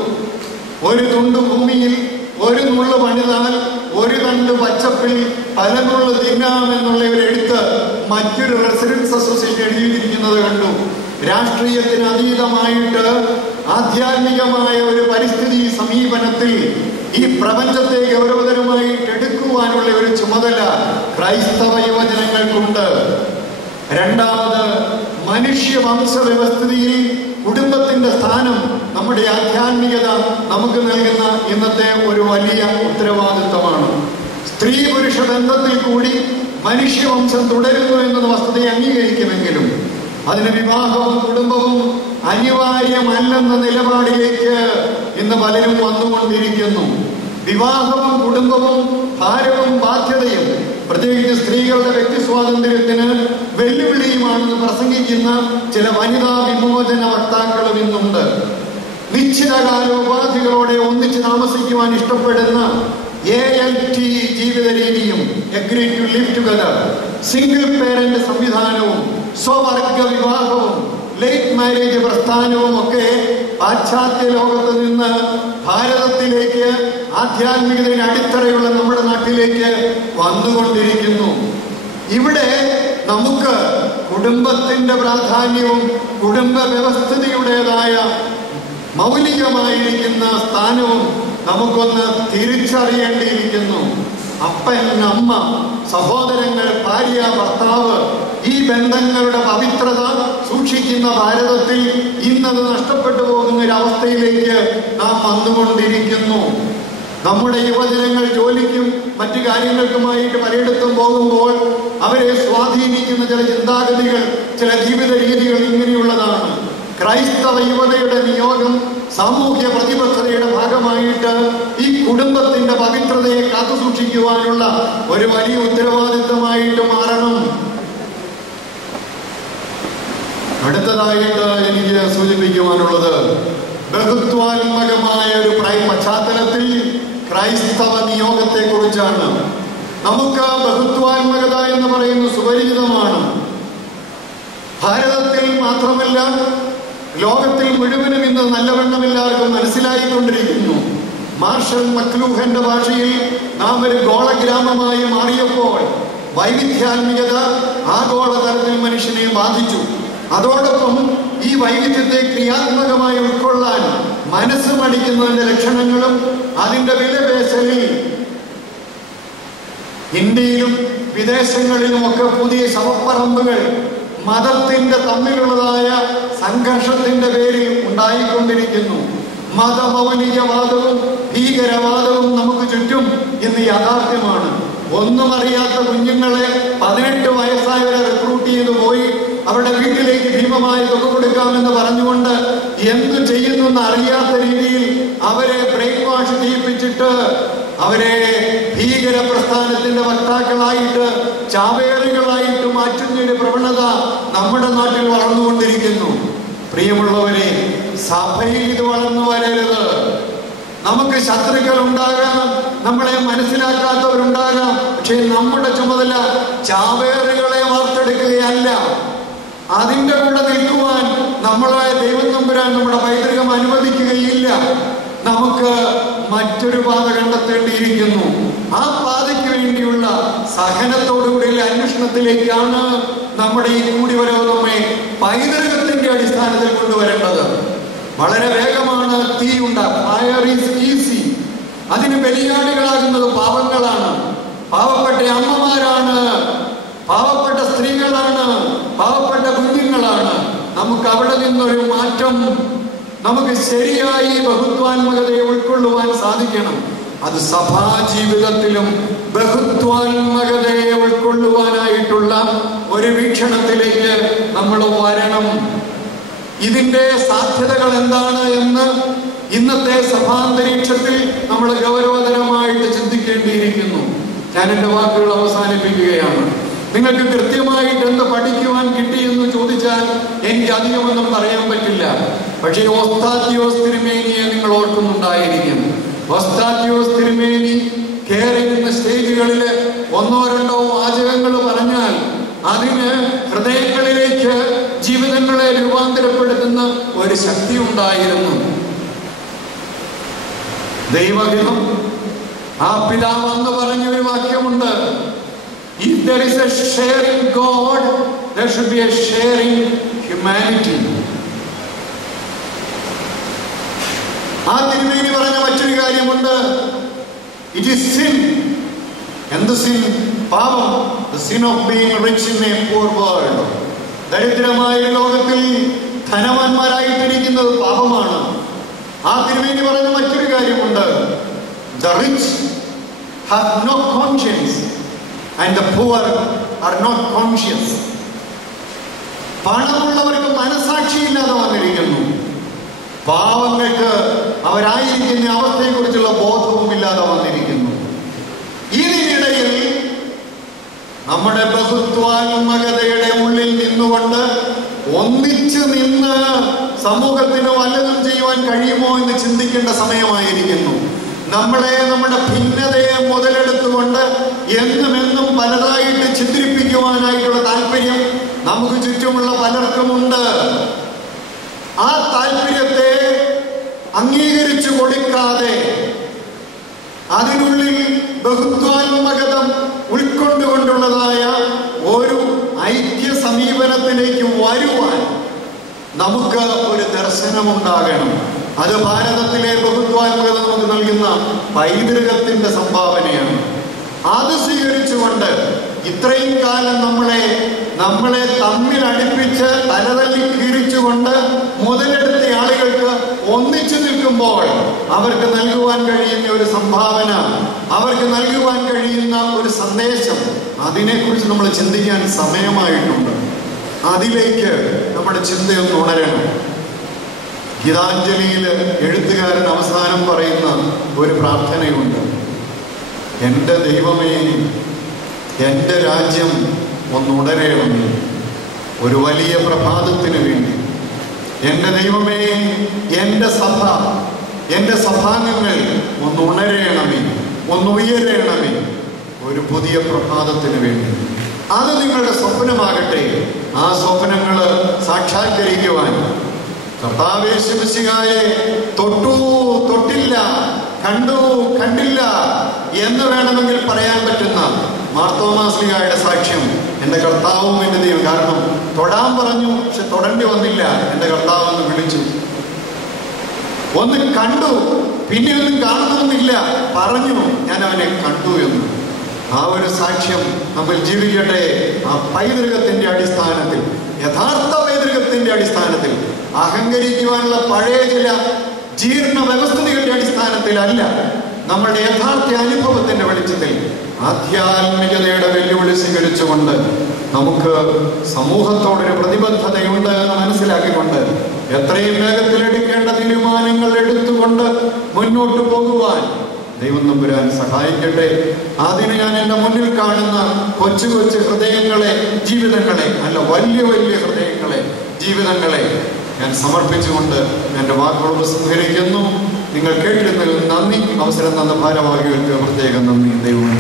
ഒരു തുണ്ട് ഭൂമിയിൽ ഒരു നുള്ളു പണിതാൽ ഒരു തണ്ട് പച്ചപ്പിൽ പല നുള്ളു തിന്നാമെന്നുള്ള ഒരു എഴുത്ത് മറ്റൊരു റെസിഡൻസ് അസോസിയേഷൻ എഴുതിയിരിക്കുന്നത് കണ്ടു. രാഷ്ട്രീയത്തിന് അതീതമായിട്ട് ആധ്യാത്മികമായ ഒരു പരിസ്ഥിതി സമീപനത്തിൽ ഈ പ്രപഞ്ചത്തെ ഗൗരവതരമായിട്ട് എടുക്കുവാനുള്ള ഒരു ചുമതല ക്രൈസ്തവ യുവജനങ്ങൾക്കുണ്ട്. രണ്ടാമത്, മനുഷ്യവംശ വ്യവസ്ഥിതിയിൽ കുടുംബത്തിന്റെ സ്ഥാനം നമ്മുടെ ആധ്യാത്മികത നമുക്ക് നൽകുന്ന ഇന്നത്തെ ഒരു വലിയ ഉത്തരവാദിത്വമാണ്. സ്ത്രീ പുരുഷ ബന്ധത്തിൽ കൂടി മനുഷ്യവംശം തുടരുന്നു എന്നത് വസ്തുതയെ അംഗീകരിക്കുമെങ്കിലും അതിന് വിവാഹവും കുടുംബവും അനിവാര്യമല്ലെന്ന നിലപാടിലേക്ക് ഇന്ന് പലരും വന്നുകൊണ്ടിരിക്കുന്നു. വിവാഹവും കുടുംബവും ഭാരവും ബാധ്യതയും പ്രത്യേകിച്ച് സ്ത്രീകളുടെ വ്യക്തി സ്വാതന്ത്ര്യത്തിന് വെല്ലുവിളിയുമാണെന്ന് പ്രസംഗിക്കുന്ന ചില വനിതാ വിമോചന വക്താക്കളും ഇന്നുണ്ട്. നിശ്ചിതകാല ഉപാധികളോടെ ഒന്നിച്ച് താമസിക്കുവാൻ ഇഷ്ടപ്പെടുന്ന ALT ജീവിത രീതിയും, agree to live together, single parent സംവിധാനവും, സ്വവർഗ വിവാഹവും, ലേറ്റ് മാരേജ് പ്രസ്ഥാനവും ഒക്കെ പാശ്ചാത്യ ലോകത്ത് നിന്ന് ഭാരതത്തിലേക്ക് ആധ്യാത്മികതയുടെ അടിത്തറയുള്ള നമ്മുടെ നാട്ടിലേക്ക് വന്നുകൊണ്ടിരിക്കുന്നു. ഇവിടെ നമുക്ക് കുടുംബത്തിന്റെ പ്രാധാന്യവും കുടുംബ വ്യവസ്ഥിതിയുടേതായ മൗലികമായിരിക്കുന്ന സ്ഥാനവും നമുക്കൊന്ന് തിരിച്ചറിയേണ്ടിയിരിക്കുന്നു. അപ്പൻ, അമ്മ, സഹോദരങ്ങൾ, ഭാര്യ, ഭർത്താവ്, ഈ ബന്ധങ്ങളുടെ പവിത്രത സൂക്ഷിക്കുന്ന ഭാരതത്തിൽ ഇന്നത് നഷ്ടപ്പെട്ടു പോകുന്ന ഒരു അവസ്ഥയിലേക്ക് നാം വന്നുകൊണ്ടിരിക്കുന്നു. നമ്മുടെ യുവജനങ്ങൾ ജോലിക്കും മറ്റു കാര്യങ്ങൾക്കുമായിട്ട് പലയിടത്തും പോകുമ്പോൾ അവരെ സ്വാധീനിക്കുന്ന ചില ചിന്താഗതികൾ, ചില ജീവിത രീതികൾ ഇങ്ങനെയുള്ളതാണ്. ക്രൈസ്തവ യുവതയുടെ നിയോഗം സാമൂഹ്യ പ്രതിബദ്ധതയുടെ ഭാഗമായിട്ട് ഈ കുടുംബത്തിന്റെ പവിത്രതയെ കാത്തുസൂക്ഷിക്കുവാനുള്ള ഒരു വലിയ ഉത്തരവാദിത്തമായിട്ട് മാറണം. അടുത്തതായിട്ട് എനിക്ക് സൂചിപ്പിക്കുവാനുള്ളത് ബഹുത്വാത്മകമായ ഒരു പശ്ചാത്തലത്തിൽ ക്രൈസ്തവ നിയോഗത്തെ കുറിച്ചാണ്. നമുക്ക് ബഹുത്വാത്മകത എന്ന് പറയുന്നത് സുപരിചിതമാണ്. ഭാരതത്തിൽ മാത്രമല്ല, ലോകത്തിൽ മുഴുവനും ഇന്ന് നല്ലവണ്ണം എല്ലാവർക്കും മനസ്സിലായിക്കൊണ്ടിരിക്കുന്നു. മാർഷൽ മക്ലൂഹന്റെ ഭാഷയിൽ നാം ഒരു ഗോളഗ്രാമമായി മാറിയപ്പോൾ വൈവിധ്യാത്മികത ആഗോളതലത്തിൽ മനുഷ്യനെ ബാധിച്ചു. അതോടൊപ്പം ഈ വൈവിധ്യത്തെ ക്രിയാത്മകമായി ഉൾക്കൊള്ളാൻ മനസ്സ് മടിക്കുന്നതിന്റെ ലക്ഷണങ്ങളും അതിന്റെ വിലപേശലിൽ ഇന്ത്യയിലും വിദേശങ്ങളിലുമൊക്കെ പുതിയ ശവപ്പറമ്പുകൾ മതത്തിന്റെ തമ്മിലുള്ളതായ സംഘർഷത്തിന്റെ പേരിൽ ഉണ്ടായിക്കൊണ്ടിരിക്കുന്നു. മതമൗലികവാദവും ഭീകരവാദവും നമുക്ക് ചുറ്റും ഇന്ന് യാഥാർത്ഥ്യമാണ്. ഒന്നും അറിയാത്ത കുഞ്ഞുങ്ങളെ 18 വയസ്സായവരെ റിക്രൂട്ട് ചെയ്തു പോയി അവരുടെ വീട്ടിലേക്ക് ഭീമമായ തുക കൊടുക്കാമെന്ന് പറഞ്ഞുകൊണ്ട് എന്തു ചെയ്യുന്നെന്ന് അറിയാത്ത രീതിയിൽ അവരെ ബ്രെയിൻ വാഷ് ചെയ്യിപ്പിച്ചിട്ട് അവരെ ഭീകര പ്രസ്ഥാനത്തിന്റെ വക്താക്കളായിട്ട്, ചാവേറുകളായിട്ട് മാറ്റുന്നൊരു പ്രവണത നമ്മുടെ നാട്ടിൽ വളർന്നുകൊണ്ടിരിക്കുന്നു. പ്രിയമുള്ളവരെ, സഭയിൽ ഇത് വളർന്നു വരരുത്. നമുക്ക് ശത്രുക്കൾ ഉണ്ടാകാം, നമ്മളെ മനസ്സിലാക്കാത്തവരുണ്ടാകാം. പക്ഷെ നമ്മുടെ ചുമതല ചാവേറുകളെ വാർത്തെടുക്കുകയല്ല, അതിൻ്റെ കൂടെ നിൽക്കുവാൻ നമ്മളെ ദൈവം തമ്പുരാൻ നമ്മുടെ പൈതൃകം അനുവദിക്കുകയില്ല. നമുക്ക് മറ്റൊരു പാത കണ്ടെത്തേണ്ടിയിരിക്കുന്നു. ആ പാതയ്ക്ക് വേണ്ടിയുള്ള സഹനത്തോടുകൂടിയുള്ള അന്വേഷണത്തിലേക്കാണ് നമ്മുടെ ഈ കൂടിവരവ് നമ്മെ പൈതൃകത്തിന്റെ അടിസ്ഥാനത്തിൽ കൊണ്ടുവരേണ്ടത്. വളരെ വേഗമാണ് ഫയർ ഈസ് ഈസി. അതിന് ബലിയാടുകളാകുന്നത് പാവങ്ങളാണ്, പാവപ്പെട്ട അമ്മമാരാണ്, പാവപ്പെട്ട സ്ത്രീകളാണ്, പാവപ്പെട്ട കുഞ്ഞുങ്ങളാണ്. നമുക്ക് അവിടെ നിന്നൊരു മാറ്റം, നമുക്ക് ശരിയായി ബഹുത്വാത്മകതയെ ഉൾക്കൊള്ളുവാൻ സാധിക്കണം. അത് സഭാ ജീവിതത്തിലും ബഹുത്വാത്മകതയെ ഉൾക്കൊള്ളുവാനായിട്ടുള്ള ഒരു വീക്ഷണത്തിലേക്ക് നമ്മൾ വരണം. ഇതിന്റെ സാധ്യതകൾ എന്താണ് എന്ന് ഇന്നത്തെ സഭാന്തരീക്ഷത്തിൽ നമ്മൾ ഗൗരവതരമായിട്ട് ചിന്തിക്കേണ്ടിയിരിക്കുന്നു. ഞാൻ എൻ്റെ വാക്കുകൾ അവസാനിപ്പിക്കുകയാണ്. നിങ്ങൾക്ക് കൃത്യമായിട്ട് എന്ത് പഠിക്കുവാൻ കിട്ടിയെന്ന് ചോദിച്ചാൽ എനിക്ക് അധികമൊന്നും പറയാൻ പറ്റില്ല. പക്ഷേ ഓസ്താത്യോസ് തിരുമേനിയെ നിങ്ങൾ ഓർക്കുന്നുണ്ടായിരിക്കും. ഓസ്താത്യോസ് തിരുമേനി കയറിയിരുന്ന സ്റ്റേജുകളിൽ ഒന്നോ രണ്ടോ വാചകങ്ങൾ പറഞ്ഞാൽ അതിന് ഹൃദയങ്ങളിലേക്ക് ജീവിതങ്ങളെ രൂപാന്തരപ്പെടുത്തുന്ന ഒരു ശക്തി ഉണ്ടായിരുന്നു. ദൈവഹിതം ആ പിതാവ് എന്ന് പറഞ്ഞ ഒരു വാക്യമുണ്ട്. If there is a share in God, there should be a share in humanity. ആ തിരുമേനി പറഞ്ഞ മറ്റൊരു കാര്യമുണ്ട്. It is sin. എന്ത് sin? പാപം. The sin of being rich in a poor world. ദരിദ്രമായ ലോകത്തിൽ ധനവാന്മാരായിട്ടിരിക്കുന്നത് പാപമാണ്. ആ തിരുമേനി പറഞ്ഞ മറ്റൊരു കാര്യമുണ്ട്. The rich have no conscience and the poor are not conscious. പണമുള്ളവർക്ക് മനസാക്ഷിയില്ലാതെ വന്നിരിക്കുന്നു, പാവങ്ങൾക്ക് അവരായിരിക്കുന്ന അവസ്ഥയെക്കുറിച്ചുള്ള ബോധവുമില്ലാതെ വന്നിരിക്കുന്നു. ഇതിനിടയിൽ നമ്മുടെ ബഹുത്വാത്മകതയുടെ ഉള്ളിൽ നിന്നുകൊണ്ട് ഒന്നിച്ചു നിന്ന് സമൂഹത്തിന് വല്ലതും ചെയ്യുവാൻ കഴിയുമോ എന്ന് ചിന്തിക്കേണ്ട സമയമായിരിക്കുന്നു. നമ്മുടെ ഭിന്നതയെ മുതലെടുത്തുകൊണ്ട് എന്നും പലതായിട്ട് ചിത്രിപ്പിക്കുവാനായിട്ടുള്ള താല്പര്യം നമുക്ക് ചുറ്റുമുള്ള പലർക്കുമുണ്ട്. ആ താല്പര്യത്തെ അംഗീകരിച്ചു കൊടുക്കാതെ അതിനുള്ളിൽ ബഹുത്വാത്മകത ഉൾക്കൊണ്ടുകൊണ്ടുള്ളതായ ഒരു ഐക്യ സമീപനത്തിലേക്ക് വരുവാൻ നമുക്ക് ഒരു ദർശനമുണ്ടാകണം. അത് ഭാരതത്തിലെ ബഹുത്വാത്മകത നമുക്ക് നൽകുന്ന പൈതൃകത്തിന്റെ സംഭാവനയാണ്. അത് സ്വീകരിച്ചുകൊണ്ട് ഇത്രയും കാലം നമ്മളെ തമ്മിൽ അടുപ്പിച്ച് തലതല്ലി കീറിച്ചുകൊണ്ട് മുതലെടുത്ത ആളുകൾക്ക് ഒന്നിച്ചു നിൽക്കുമ്പോൾ അവർക്ക് നൽകുവാൻ കഴിയുന്ന ഒരു സംഭാവന, അവർക്ക് നൽകുവാൻ കഴിയുന്ന ഒരു സന്ദേശം, അതിനെക്കുറിച്ച് നമ്മൾ ചിന്തിക്കാൻ സമയമായിട്ടുണ്ട്. അതിലേക്ക് നമ്മുടെ ചിന്തയൊന്ന് ഉണരണം. ഗീതാഞ്ജലിയിൽ എഴുത്തുകാരൻ അവസാനം പറയുന്ന ഒരു പ്രാർത്ഥനയുണ്ട്. എൻ്റെ ദൈവമേ, എൻ്റെ രാജ്യം ഒന്നുണരേണമേ, ഒരു വലിയ പ്രഭാതത്തിന് വേണ്ടി. എൻ്റെ ദൈവമേ, എൻ്റെ സഭ, എൻ്റെ സഭാംഗങ്ങൾ ഒന്നുണരേണമേ, ഒന്നുയരേണമേ, ഒരു പുതിയ പ്രഭാതത്തിന് വേണ്ടി. അത് നിങ്ങളുടെ സ്വപ്നമാകട്ടെ. ആ സ്വപ്നങ്ങൾ സാക്ഷാത്കരിക്കുവാൻ കർത്താവേ യേശു മിശിഹായെ തൊട്ടു തൊട്ടില്ല, കണ്ടു കണ്ടില്ല എന്ന് വേണമെങ്കിൽ പറയാൻ പറ്റുന്ന മാർത്തോമാ ശ്ലീഹായുടെ സാക്ഷ്യം എൻ്റെ കർത്താവും എൻ്റെ ദൈവം. കാരണം തൊടാൻ പറഞ്ഞു, പക്ഷെ തൊടേണ്ടി വന്നില്ല. എൻ്റെ കർത്താവ് എന്ന് വിളിച്ചു, ഒന്ന് കണ്ടു, പിന്നെ ഒന്നും കാണണമെന്നില്ല, പറഞ്ഞു ഞാൻ അവനെ കണ്ടു എന്ന്. ആ ഒരു സാക്ഷ്യം നമ്മൾ ജീവിക്കട്ടെ. ആ പൈതൃകത്തിന്റെ അടിസ്ഥാനത്തിൽ, യഥാർത്ഥ പൈതൃകത്തിന്റെ അടിസ്ഥാനത്തിൽ, അഹങ്കരിക്കുവാനുള്ള പഴയ ചില ജീർണ വ്യവസ്ഥിതികളുടെ അടിസ്ഥാനത്തിലല്ല, നമ്മളുടെ യഥാർത്ഥ അനുഭവത്തിന്റെ വെളിച്ചത്തിൽ ആധ്യാത്മികതയുടെ വെല്ലുവിളി സ്വീകരിച്ചുകൊണ്ട് നമുക്ക് സമൂഹത്തോടൊരു പ്രതിബദ്ധതയുണ്ട് എന്ന് മനസ്സിലാക്കിക്കൊണ്ട് എത്രയും വേഗത്തിൽ എടുക്കേണ്ട തീരുമാനങ്ങൾ എടുത്തുകൊണ്ട് മുന്നോട്ട് പോകുവാൻ ദൈവം തമ്പുരാൻ സഹായിക്കട്ടെ. അതിന് ഞാൻ എൻ്റെ മുന്നിൽ കാണുന്ന കൊച്ചു കൊച്ചു ഹൃദയങ്ങളെ, ജീവിതങ്ങളെ, അല്ല വലിയ വലിയ ഹൃദയങ്ങളെ, ജീവിതങ്ങളെ ഞാൻ സമർപ്പിച്ചുകൊണ്ട് എൻ്റെ വാക്കുകൾ ഉപസംഹരിക്കുന്നു. നിങ്ങൾ കേട്ടിരുന്നതിൽ നന്ദി. അവസരം തന്ന ഭാരവാഹികൾക്ക് പ്രത്യേകം നന്ദി. ദൈവം